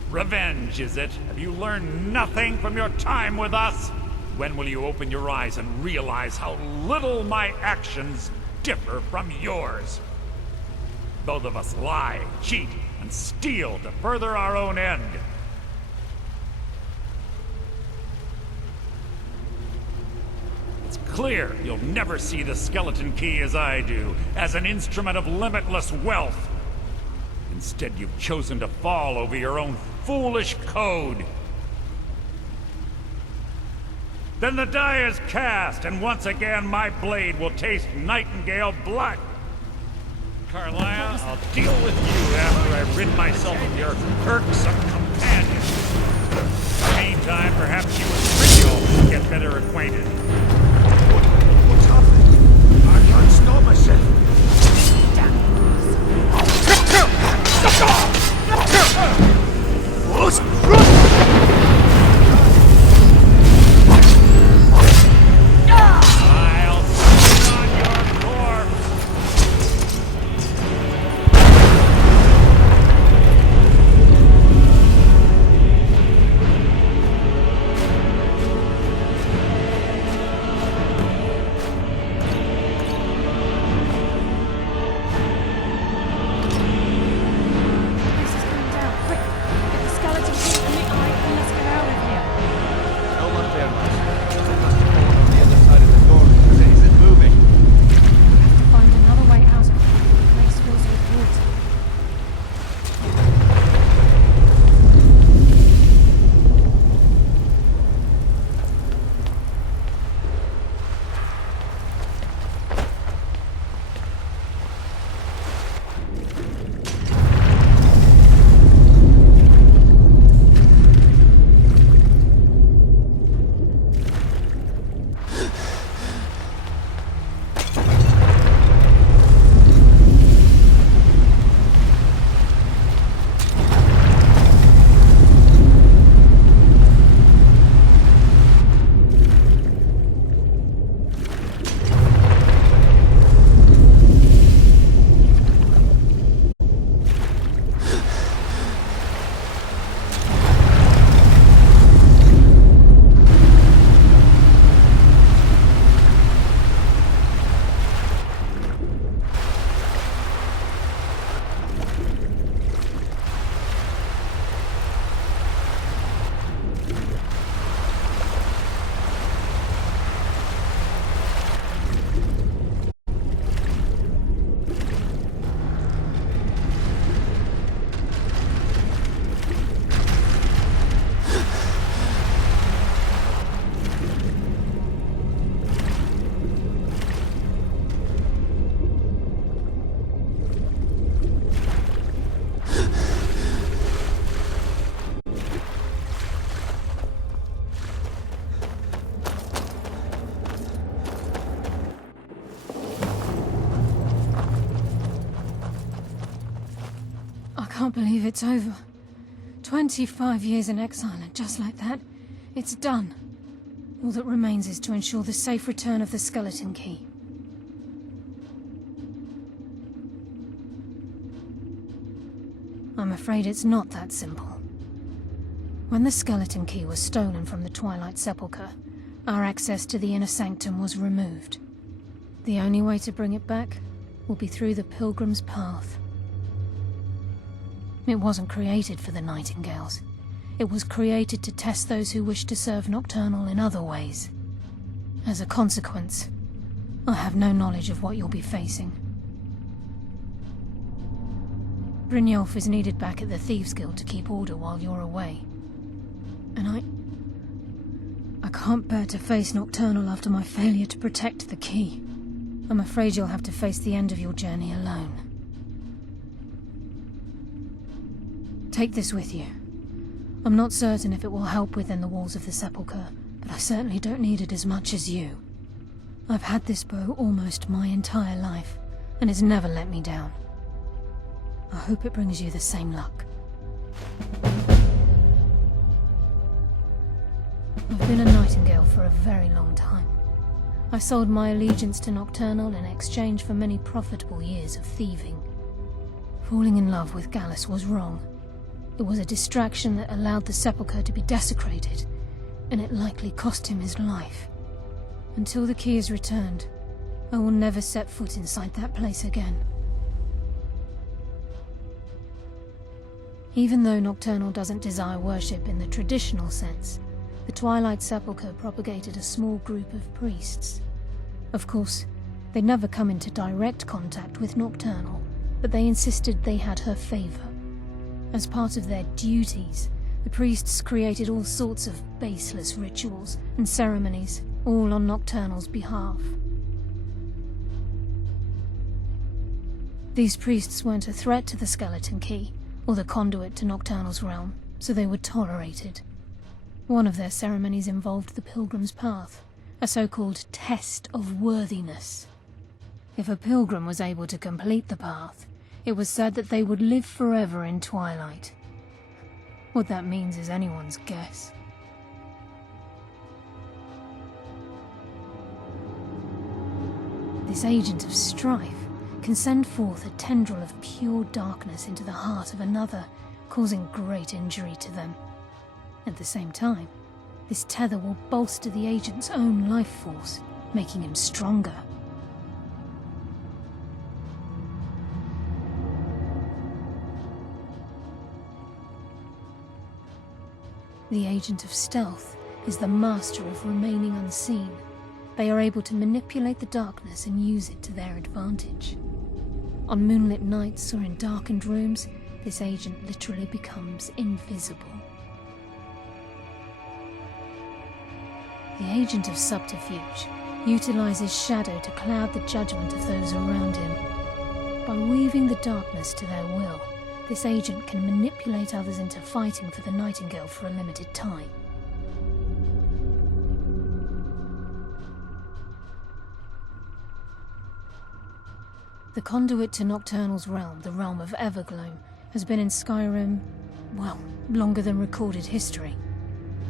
Revenge, is it? Have you learned nothing from your time with us? When will you open your eyes and realize how little my actions differ from yours? Both of us lie, cheat, and steal to further our own end. It's clear you'll never see the skeleton key as I do, as an instrument of limitless wealth. Instead, you've chosen to fall over your own foolish code. Then the die is cast, and once again my blade will taste nightingale blood. Carlia, I'll deal with you after I rid myself of your irksome companion. In the meantime, perhaps you and Brynjolf will get better acquainted. What's happening? I can't stop myself. I'll sit on your corpse. This is going down. Quick! Get the skeleton key from the eye and let's get out of here. No one there, lass. I must have fallen on the other side of the door because it isn't moving. Find another way out of here. The place fills with water. I can't believe it's over. 25 years in exile, and just like that, it's done. All that remains is to ensure the safe return of the skeleton key. I'm afraid it's not that simple. When the skeleton key was stolen from the Twilight Sepulchre, our access to the inner sanctum was removed. The only way to bring it back will be through the Pilgrim's Path. It wasn't created for the Nightingales. It was created to test those who wish to serve Nocturnal in other ways. As a consequence, I have no knowledge of what you'll be facing. Brynjolf is needed back at the Thieves' Guild to keep order while you're away. And I can't bear to face Nocturnal after my failure to protect the key. I'm afraid you'll have to face the end of your journey alone. Take this with you. I'm not certain if it will help within the walls of the Sepulchre, but I certainly don't need it as much as you. I've had this bow almost my entire life, and it's never let me down. I hope it brings you the same luck. I've been a Nightingale for a very long time. I sold my allegiance to Nocturnal in exchange for many profitable years of thieving. Falling in love with Gallus was wrong. It was a distraction that allowed the Sepulchre to be desecrated, and it likely cost him his life. Until the key is returned, I will never set foot inside that place again. Even though Nocturnal doesn't desire worship in the traditional sense, the Twilight Sepulchre propagated a small group of priests. Of course, they never come into direct contact with Nocturnal, but they insisted they had her favor. As part of their duties, the priests created all sorts of baseless rituals and ceremonies, all on Nocturnal's behalf. These priests weren't a threat to the Skeleton Key, or the conduit to Nocturnal's realm, so they were tolerated. One of their ceremonies involved the Pilgrim's Path, a so-called test of worthiness. If a pilgrim was able to complete the path, it was said that they would live forever in Twilight. What that means is anyone's guess. This agent of strife can send forth a tendril of pure darkness into the heart of another, causing great injury to them. At the same time, this tether will bolster the agent's own life force, making him stronger. The Agent of Stealth is the master of remaining unseen. They are able to manipulate the darkness and use it to their advantage. On moonlit nights or in darkened rooms, this agent literally becomes invisible. The Agent of Subterfuge utilizes shadow to cloud the judgment of those around him. By weaving the darkness to their will, this agent can manipulate others into fighting for the Nightingale for a limited time. The conduit to Nocturnal's realm, the realm of Evergloam, has been in Skyrim, well, longer than recorded history.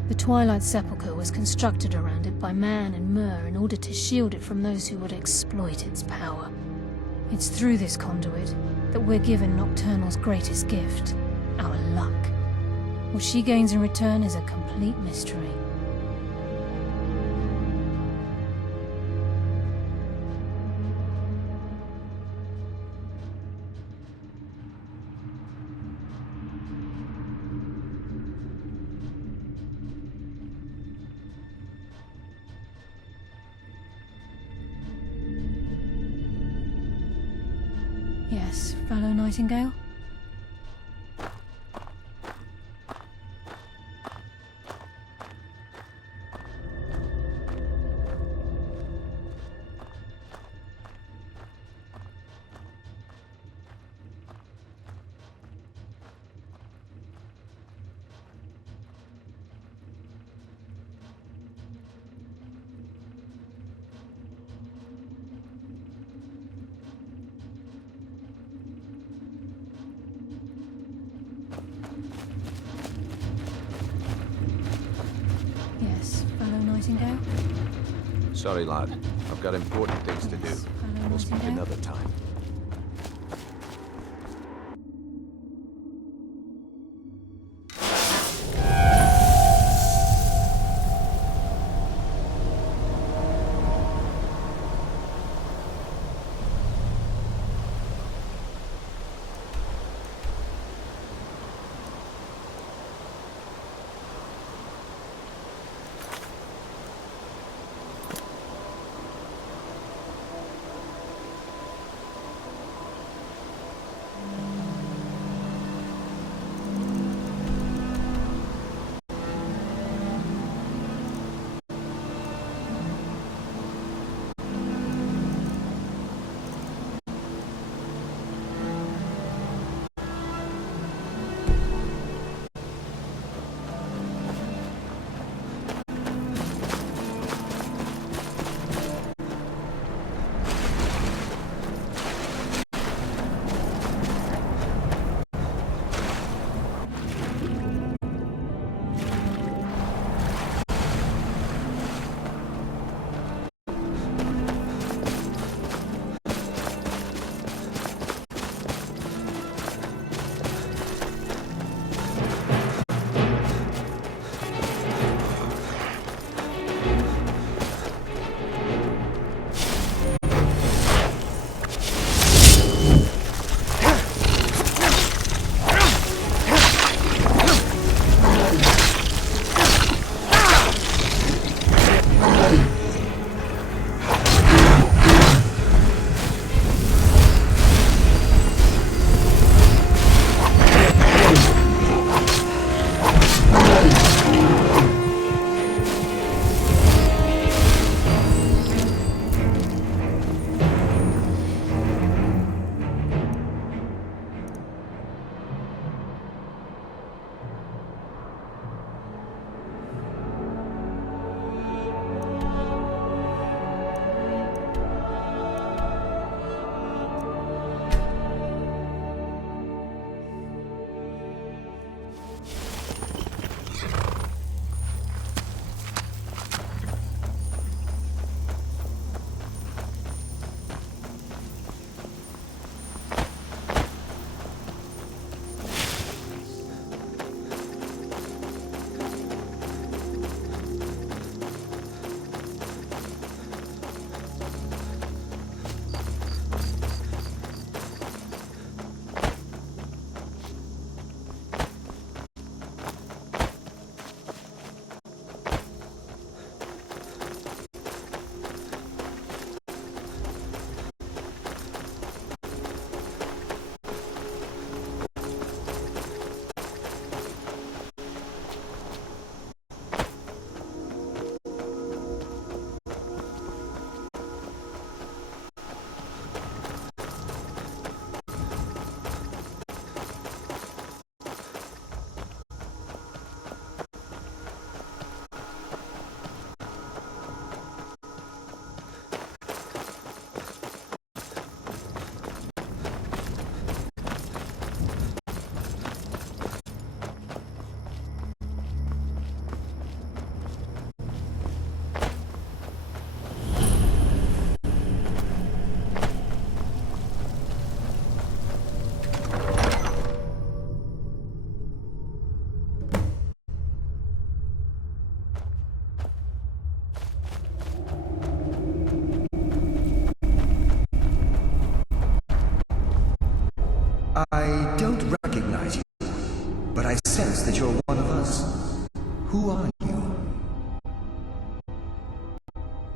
The Twilight Sepulchre was constructed around it by Man and Myr in order to shield it from those who would exploit its power. It's through this conduit that we're given Nocturnal's greatest gift, our luck. What she gains in return is a complete mystery. Yes, fellow Nightingale? Yes, fellow Nightingale? Sorry, lad. I've got important things to do. Yes, fellow We'll speak Nightingale? another time.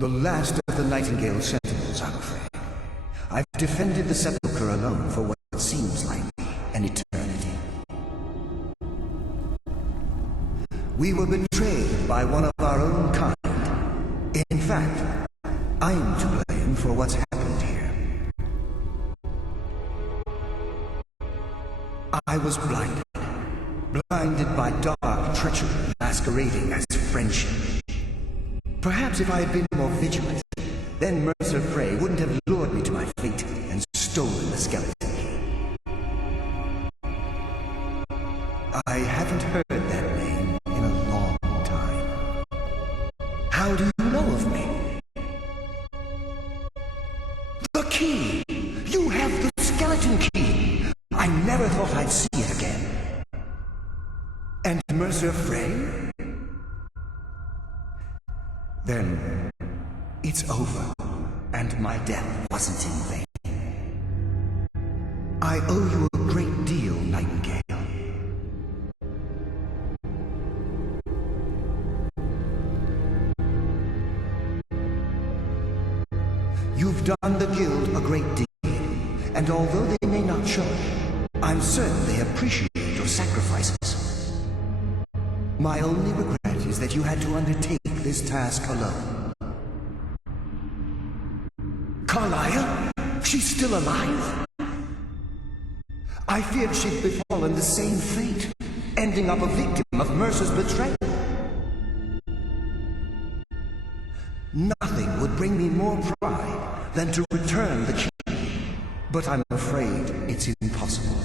The last of the Nightingale Sentinels, I'm afraid. I've defended the Sepulchre alone for what seems like an eternity. We were betrayed by one of our own kind. In fact, I'm to blame for what's happened here. I was blinded by dark treachery masquerading as friendship. Perhaps if I had been more vigilant, then Mercer Frey wouldn't have lured me to my fate and stolen the skeleton key. I haven't heard that name in a long time. How do you know of me? The key! You have the skeleton key! I never thought I'd see it again. And Mercer Frey? Then it's over, and my death wasn't in vain. I owe you a great deal, Nightingale. You've done the Guild a great deed, and although they may not show it, I'm certain they appreciate your sacrifices. My only regret is that you had to undertake this task alone. Carlia? She's still alive? I feared she'd befallen the same fate, ending up a victim of Mercer's betrayal. Nothing would bring me more pride than to return the key, but I'm afraid it's impossible.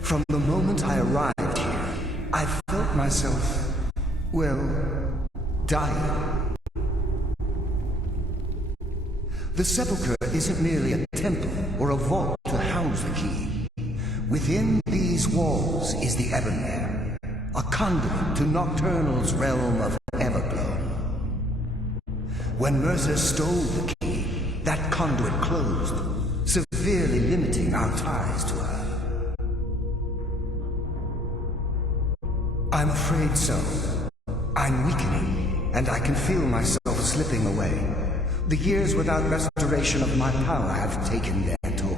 From the moment I arrived here, I felt myself, well, dying. The Sepulchre isn't merely a temple or a vault to house the key. Within these walls is the Ebonmere, a conduit to Nocturnal's realm of Everglow. When Mercer stole the key, that conduit closed, severely limiting our ties to her. I'm afraid so. I'm weakening, and I can feel myself slipping away. The years without restoration of my power have taken their toll.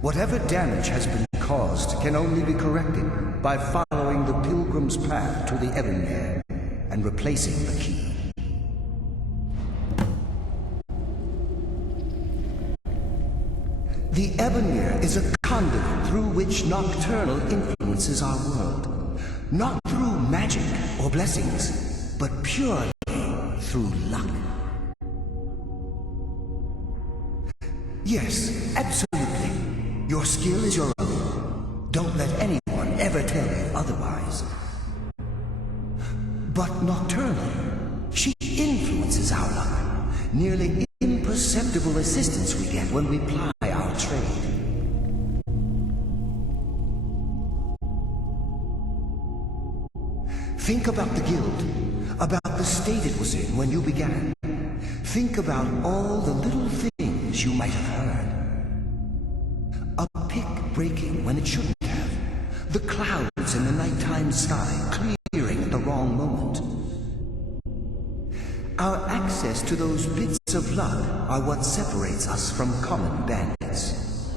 Whatever damage has been caused can only be corrected by following the pilgrim's path to the Ebonmere and replacing the key. The Ebonmere is a conduit through which Nocturnal influences our world. Not through magic or blessings, but purely through luck. Yes, absolutely. Your skill is your own. Don't let anyone ever tell you otherwise. But Nocturnal, she influences our luck. Nearly imperceptible assistance we get when we ply our trade. Think about the Guild, about the state it was in when you began. Think about all the little things you might have heard. A pick breaking when it shouldn't have. The clouds in the nighttime sky clearing at the wrong moment. Our access to those bits of luck are what separates us from common bandits.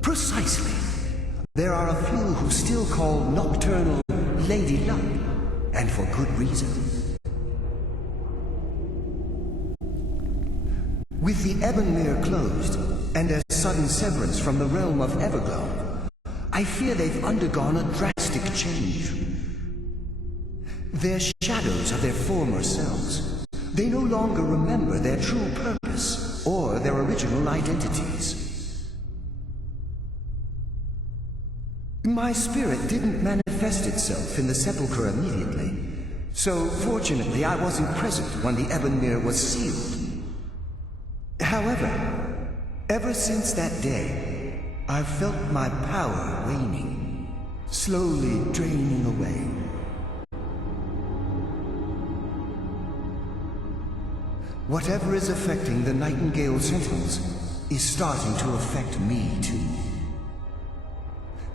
Precisely. There are a few who still call Nocturnal Lady Luck, and for good reason. With the Ebonmere closed, and a sudden severance from the realm of Everglow, I fear they've undergone a drastic change. They're shadows of their former selves. They no longer remember their true purpose or their original identities. My spirit didn't manifest itself in the Sepulchre immediately, so fortunately I wasn't present when the Ebonmere was sealed. However, ever since that day, I've felt my power waning, slowly draining away. Whatever is affecting the Nightingale Sentinels is starting to affect me too.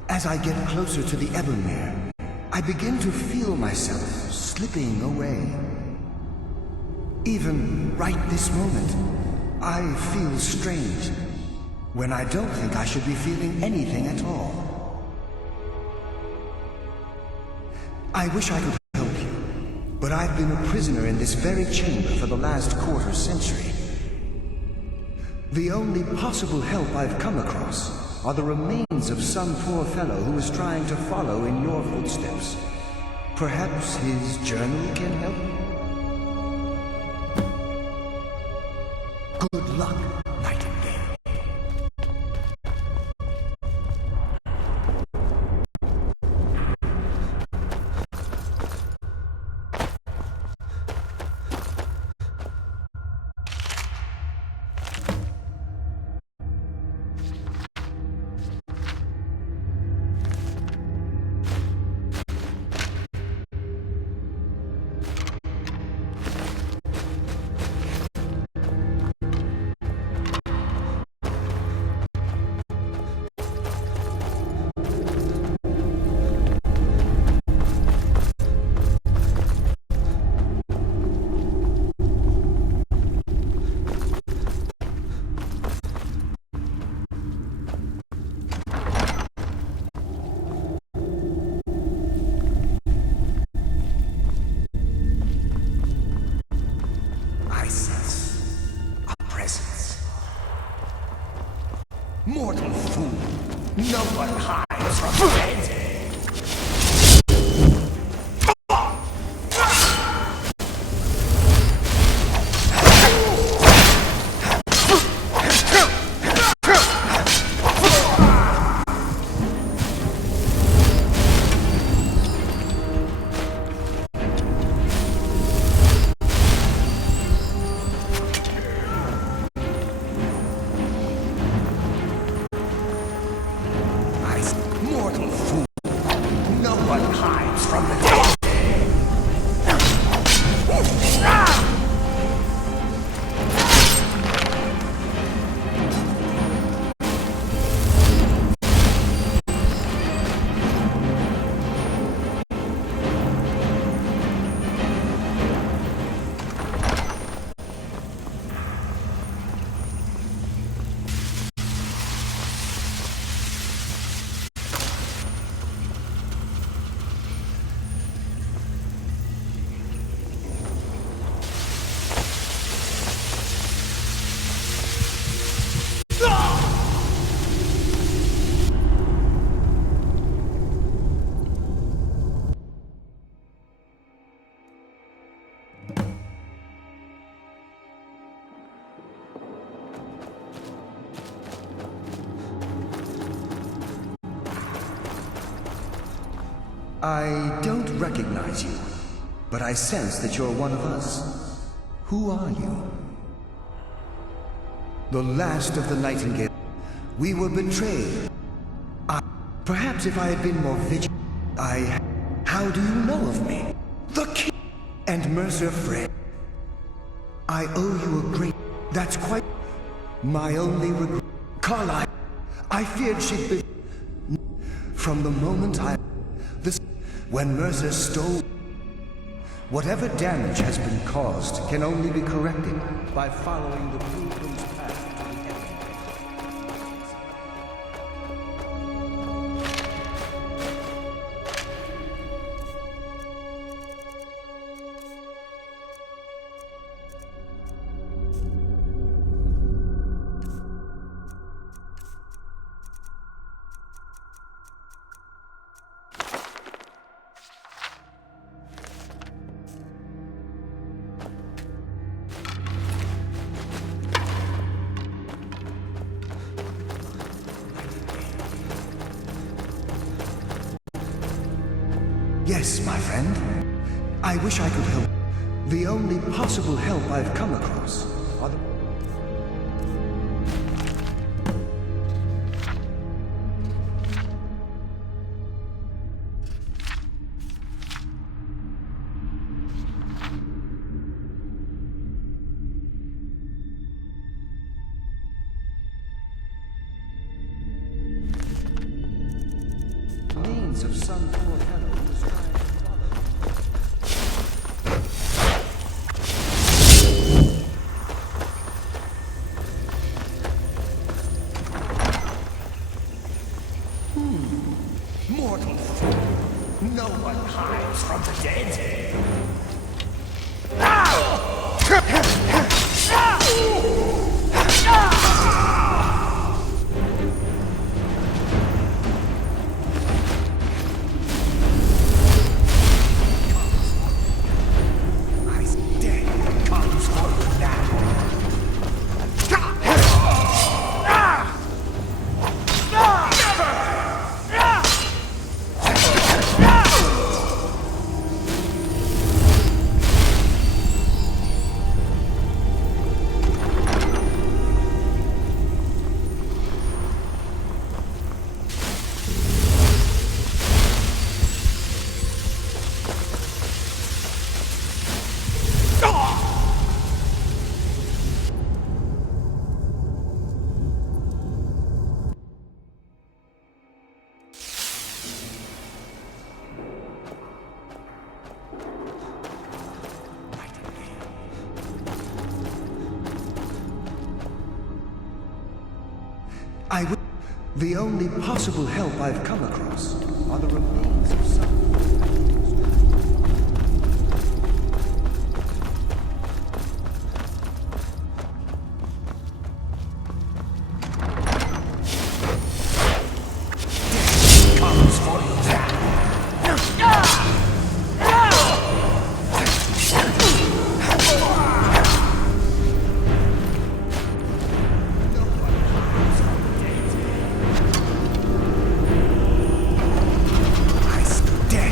As I get closer to the Ebonmere, I begin to feel myself slipping away. Even right this moment, I feel strange, when I don't think I should be feeling anything at all. I wish I could help you, but I've been a prisoner in this very chamber for the last quarter century. The only possible help I've come across are the remains of some poor fellow who is trying to follow in your footsteps. Perhaps his journal can help? Good luck, Nightingale. Mortal fool! No one hides from the dead! Mortal fool! No one hides from the dead! I don't recognize you, but I sense that you're one of us. Who are you? The last of the Nightingale. We were betrayed. Perhaps if I had been more vigilant, How do you know of me? The King and Mercer Frey. I owe you a great... That's quite... My only regret... Carlyle. I feared she'd be... From the moment when Mercer stole... Whatever damage has been caused can only be corrected by following the pilgrim's path to the end. Yes, my friend. I wish I could help. The only possible help I've come across are the... remains of some poor fellow who was trying to follow. Mortal fool. No one hides from the dead. The only possible help I've come across are the remains of some... Death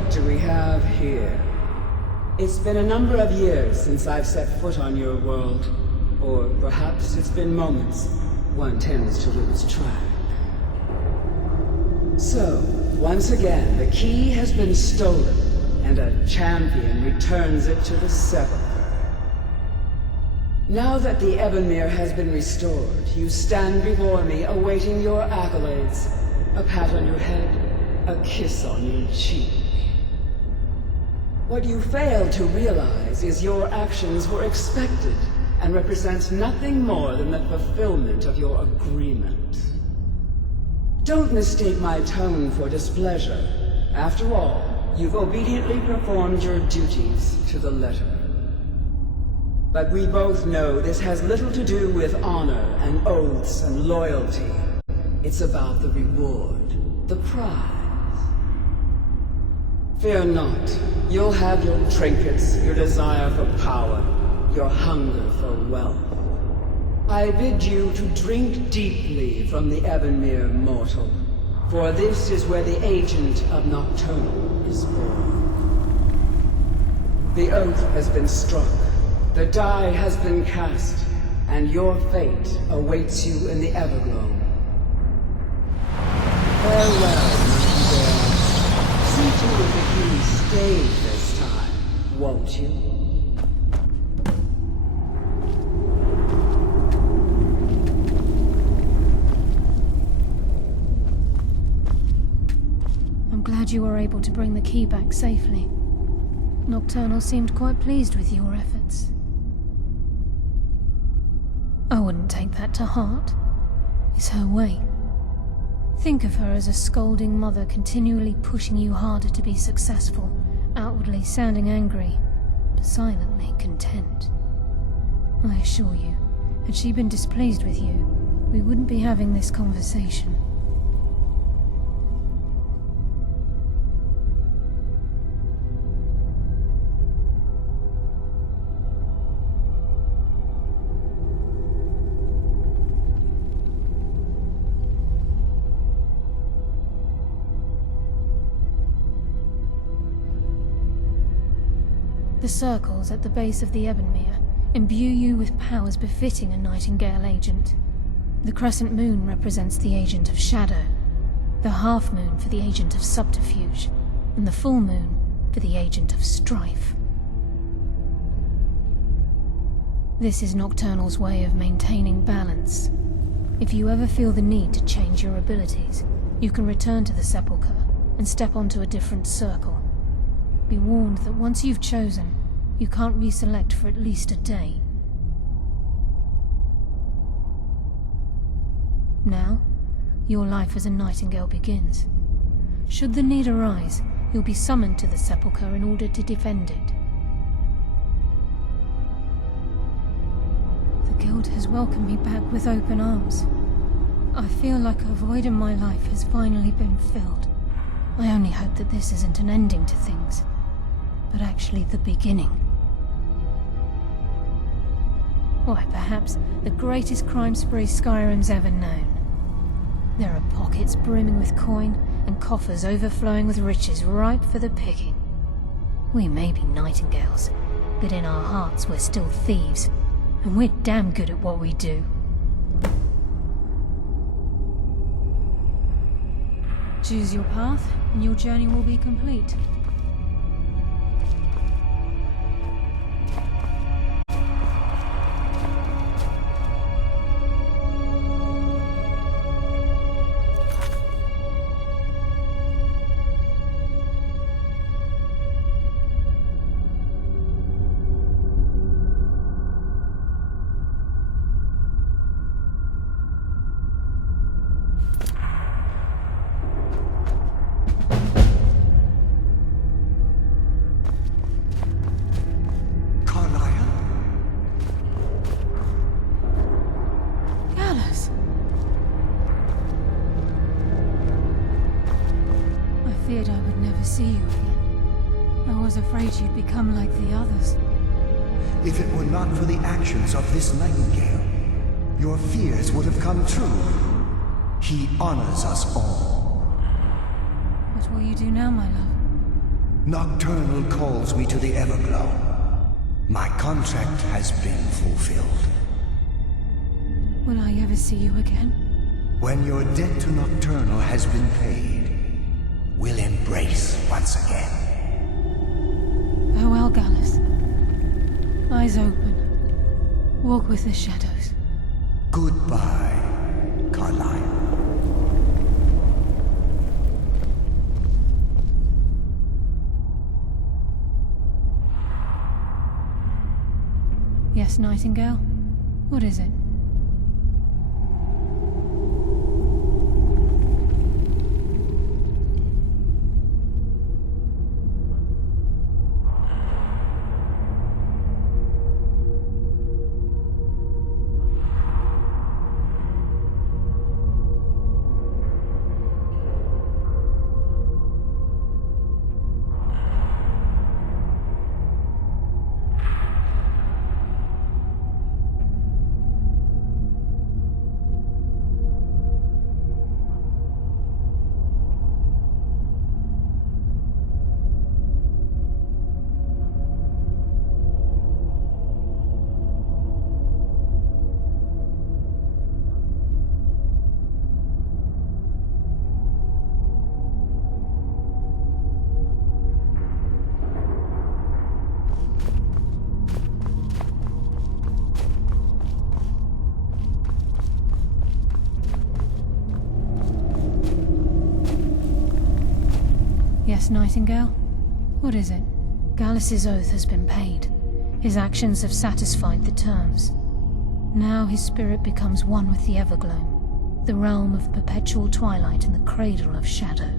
what do we have here? It's been a number of years since I've set foot on your world. Or perhaps it's been moments. One tends to lose track. So, once again, the key has been stolen, and a champion returns it to the Sepulchre. Now that the Ebonmere has been restored, you stand before me awaiting your accolades. A pat on your head, a kiss on your cheek. What you fail to realize is your actions were expected and represent nothing more than the fulfillment of your agreement. Don't mistake my tone for displeasure. After all, you've obediently performed your duties to the letter. But we both know this has little to do with honor and oaths and loyalty. It's about the reward, the prize. Fear not. You'll have your trinkets, your desire for power, your hunger for wealth. I bid you to drink deeply from the Ebonmere mortal, for this is where the agent of Nocturnal is born. The oath has been struck. The die has been cast, and your fate awaits you in the Everglow. Farewell, Nightingale. See to it that you stay this time, won't you? I'm glad you were able to bring the key back safely. Nocturnal seemed quite pleased with your efforts. I wouldn't take that to heart. It's her way. Think of her as a scolding mother continually pushing you harder to be successful, outwardly sounding angry, but silently content. I assure you, had she been displeased with you, we wouldn't be having this conversation. The circles at the base of the Ebonmere imbue you with powers befitting a Nightingale agent. The crescent moon represents the agent of shadow, the half moon for the agent of subterfuge, and the full moon for the agent of strife. This is Nocturnal's way of maintaining balance. If you ever feel the need to change your abilities, you can return to the Sepulchre and step onto a different circle. Be warned that once you've chosen, you can't reselect for at least a day. Now, your life as a Nightingale begins. Should the need arise, you'll be summoned to the Sepulchre in order to defend it. The Guild has welcomed me back with open arms. I feel like a void in my life has finally been filled. I only hope that this isn't an ending to things, but actually the beginning. Why, perhaps the greatest crime spree Skyrim's ever known. There are pockets brimming with coin, and coffers overflowing with riches ripe for the picking. We may be Nightingales, but in our hearts we're still thieves, and we're damn good at what we do. Choose your path, and your journey will be complete. I would never see you again. I was afraid you'd become like the others. If it were not for the actions of this Nightingale, your fears would have come true. He honors us all. What will you do now, my love? Nocturnal calls me to the Everglow. My contract has been fulfilled. Will I ever see you again? When your debt to Nocturnal has been paid, we'll embrace once again. Farewell, Gallus. Eyes open. Walk with the shadows. Goodbye, Carlyle. Yes, Nightingale? What is it? Yes, Nightingale? What is it? Gallus's oath has been paid. His actions have satisfied the terms. Now his spirit becomes one with the Everglow, the realm of perpetual twilight and the cradle of shadow.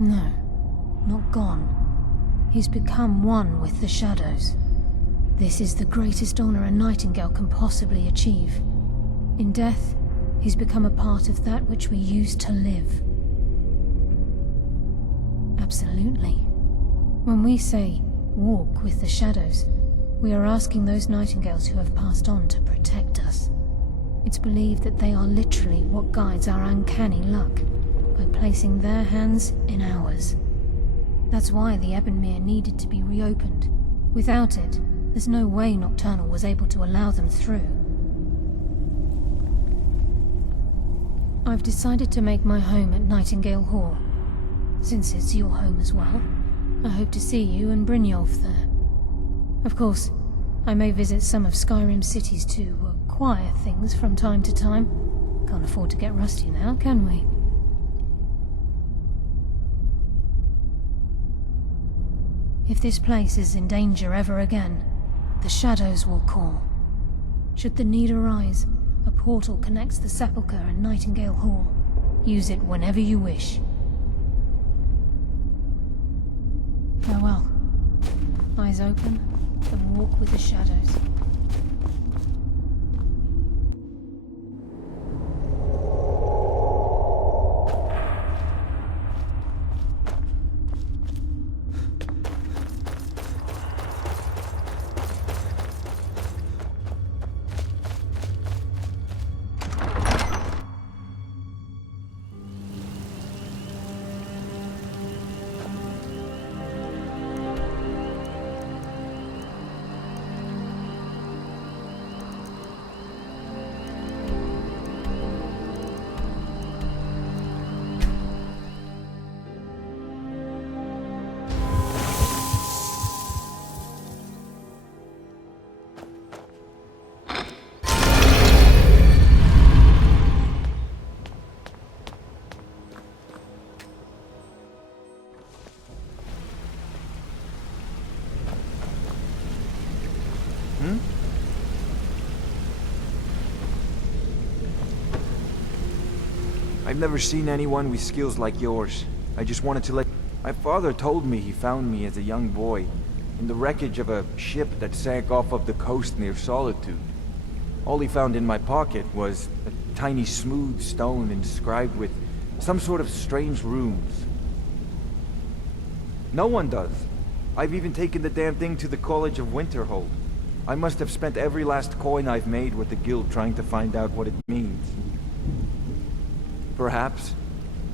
No, not gone. He's become one with the shadows. This is the greatest honor a Nightingale can possibly achieve. In death, he's become a part of that which we used to live. Absolutely. When we say, walk with the shadows, we are asking those Nightingales who have passed on to protect us. It's believed that they are literally what guides our uncanny luck, by placing their hands in ours. That's why the Ebonmere needed to be reopened. Without it, there's no way Nocturnal was able to allow them through. I've decided to make my home at Nightingale Hall. Since it's your home as well, I hope to see you and Brynjolf there. Of course, I may visit some of Skyrim's cities to acquire things from time to time. Can't afford to get rusty now, can we? If this place is in danger ever again, the shadows will call. Should the need arise, a portal connects the Sepulchre and Nightingale Hall. Use it whenever you wish. Farewell. Eyes open, and walk with the shadows. I've never seen anyone with skills like yours. I just wanted to let... My father told me he found me as a young boy in the wreckage of a ship that sank off of the coast near Solitude. All he found in my pocket was a tiny smooth stone inscribed with some sort of strange runes. No one does. I've even taken the damn thing to the College of Winterhold. I must have spent every last coin I've made with the guild trying to find out what it means. Perhaps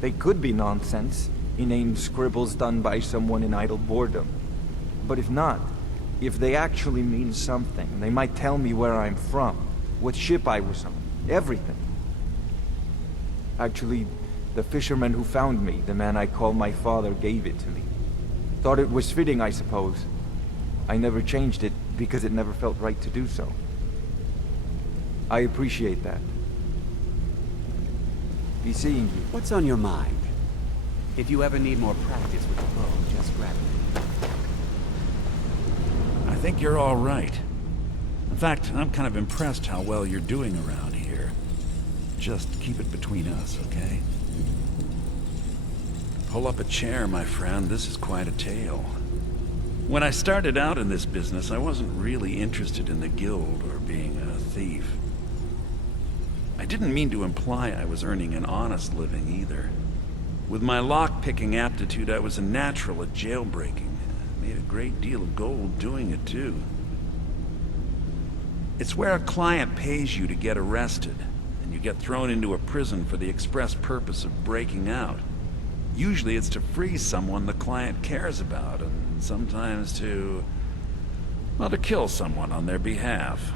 they could be nonsense, inane scribbles done by someone in idle boredom. But if not, if they actually mean something, they might tell me where I'm from, what ship I was on, everything. Actually, the fisherman who found me, the man I call my father, gave it to me. Thought it was fitting, I suppose. I never changed it because it never felt right to do so. I appreciate that. Be seeing you. What's on your mind? If you ever need more practice with the bow, just grab it. I think you're all right. In fact, I'm kind of impressed how well you're doing around here. Just keep it between us, okay? Pull up a chair, my friend. This is quite a tale. When I started out in this business, I wasn't really interested in the guild or being a thief. I didn't mean to imply I was earning an honest living either. With my lock-picking aptitude, I was a natural at jailbreaking. I made a great deal of gold doing it, too. It's where a client pays you to get arrested, and you get thrown into a prison for the express purpose of breaking out. Usually it's to free someone the client cares about, and sometimes to kill someone on their behalf.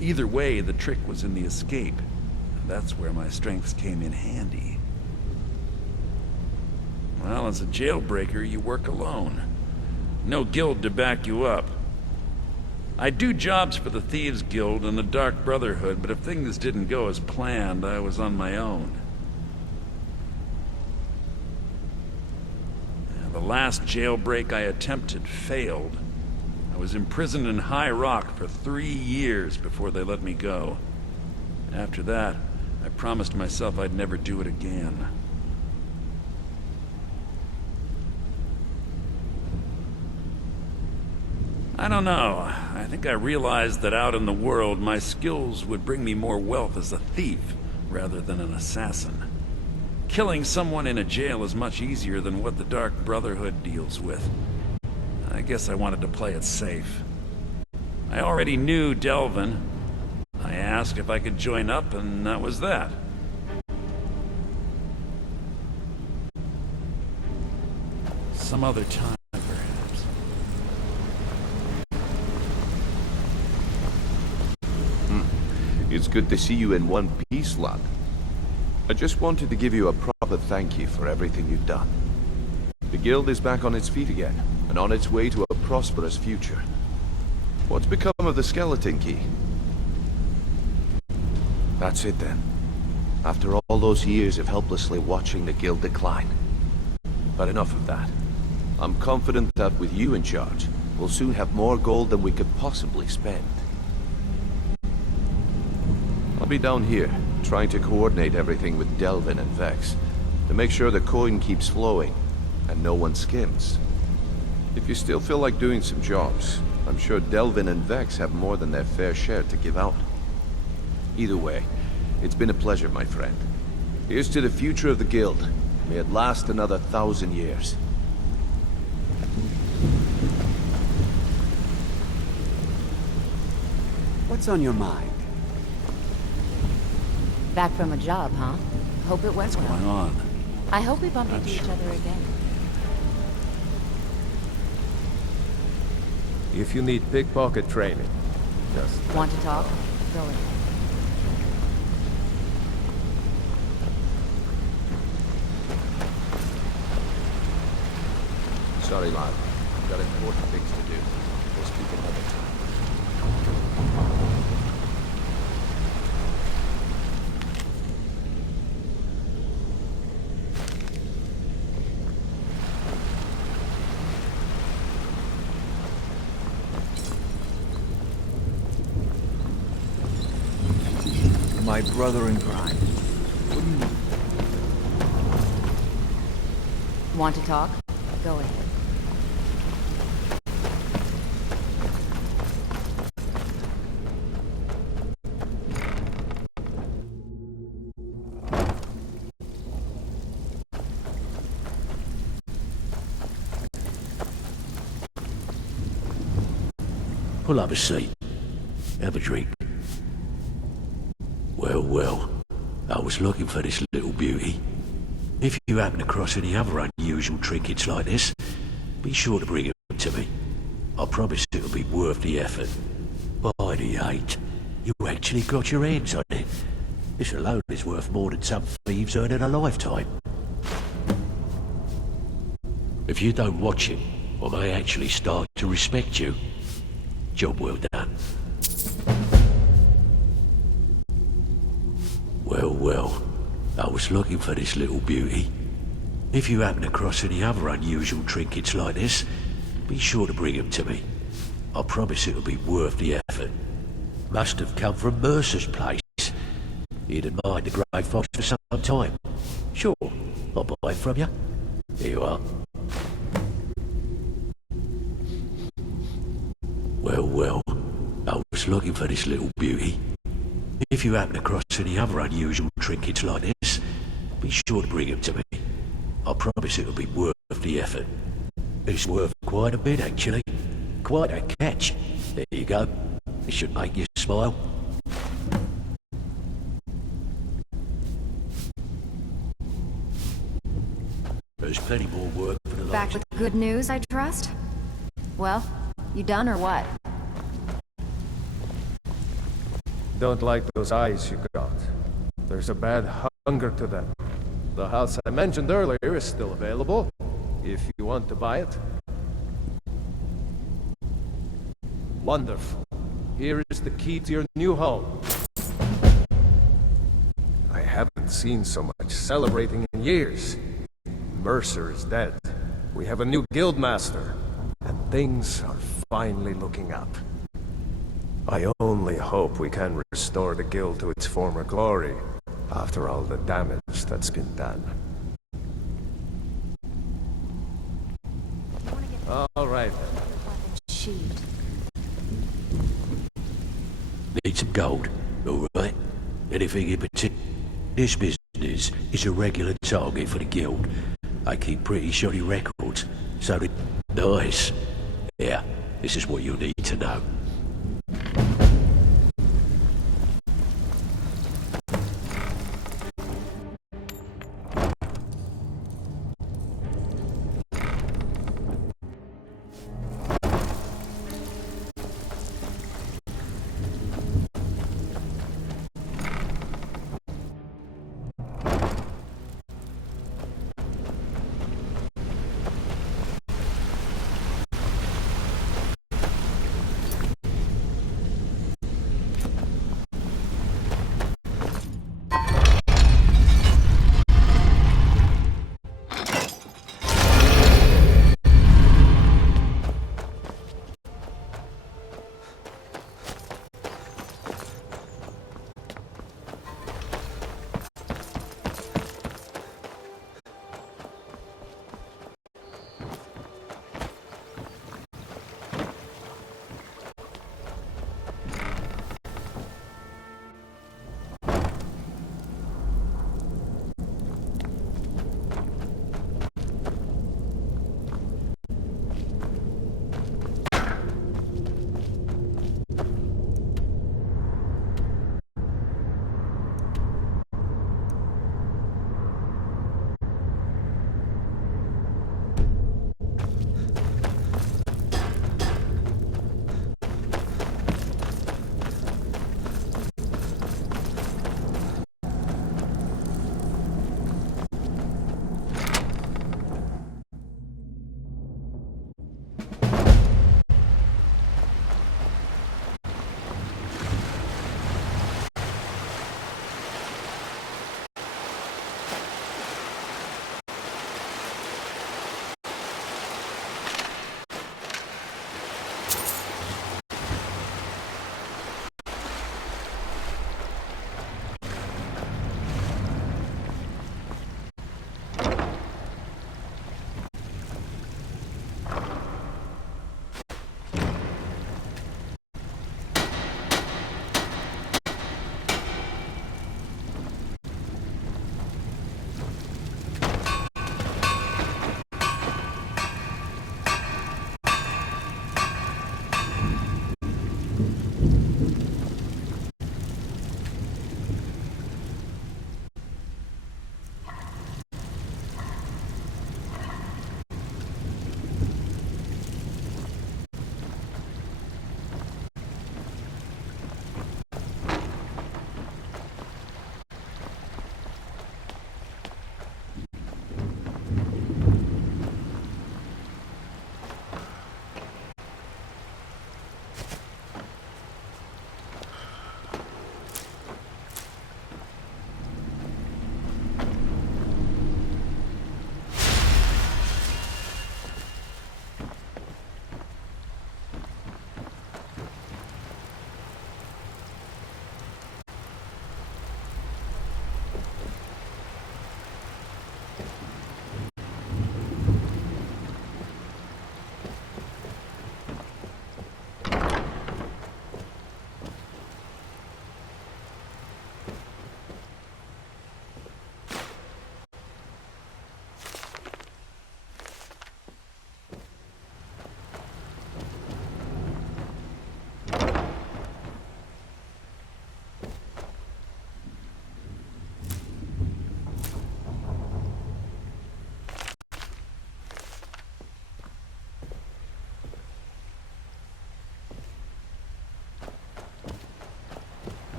Either way, the trick was in the escape. That's where my strengths came in handy. Well, as a jailbreaker, you work alone. No guild to back you up. I do jobs for the Thieves Guild and the Dark Brotherhood, but if things didn't go as planned, I was on my own. The last jailbreak I attempted failed. I was imprisoned in High Rock for 3 years before they let me go. After that, I promised myself I'd never do it again. I don't know. I think I realized that out in the world, my skills would bring me more wealth as a thief rather than an assassin. Killing someone in a jail is much easier than what the Dark Brotherhood deals with. I guess I wanted to play it safe. I already knew Delvin. I asked if I could join up, and that was that. Some other time, perhaps. It's good to see you in one piece, lad. I just wanted to give you a proper thank you for everything you've done. The guild is back on its feet again, and on its way to a prosperous future. What's become of the skeleton key? That's it then. After all those years of helplessly watching the guild decline. But enough of that. I'm confident that with you in charge, we'll soon have more gold than we could possibly spend. I'll be down here, trying to coordinate everything with Delvin and Vex, to make sure the coin keeps flowing, and no one skims. If you still feel like doing some jobs, I'm sure Delvin and Vex have more than their fair share to give out. Either way, it's been a pleasure, my friend. Here's to the future of the guild. May it last another 1,000 years. What's on your mind? Back from a job, huh? Hope it went well. What's going on? I hope we bump Not into each sure. other again. If you need pickpocket training, just... Want to talk? Go ahead. Sorry, lad. I've got important things to do. We'll speak another time. My brother in crime. Want to talk? Go ahead. Pull up a seat. Have a drink. Well, I was looking for this little beauty. If you happen across any other unusual trinkets like this, be sure to bring them to me. I promise it'll be worth the effort. By the 8, you actually got your hands on it. This alone is worth more than some thieves earn in a lifetime. If you don't watch it, I may actually start to respect you. Job well done. Well, I was looking for this little beauty. If you happen across any other unusual trinkets like this, be sure to bring them to me. I promise it'll be worth the effort. Must have come from Mercer's place. He'd admired the grey fox for some time. Sure, I'll buy it from you. Here you are. Well, I was looking for this little beauty. If you happen across any other unusual trinkets like this, be sure to bring them to me. I promise it'll be worth the effort. It's worth quite a bit, actually. Quite a catch. There you go. It should make you smile. There's plenty more work for the Back with good news, I trust? Well, you done or what? Don't like those eyes you got. There's a bad hunger to them. The house I mentioned earlier is still available, if you want to buy it. Wonderful. Here is the key to your new home. I haven't seen so much celebrating in years. Mercer is dead. We have a new guildmaster, and things are finally looking up. I only hope we can restore the guild to its former glory, after all the damage that's been done. All right. Need some gold, all right? Anything in particular? This business is a regular target for the guild. I keep pretty shoddy records, so nice. Yeah, this is what you need to know.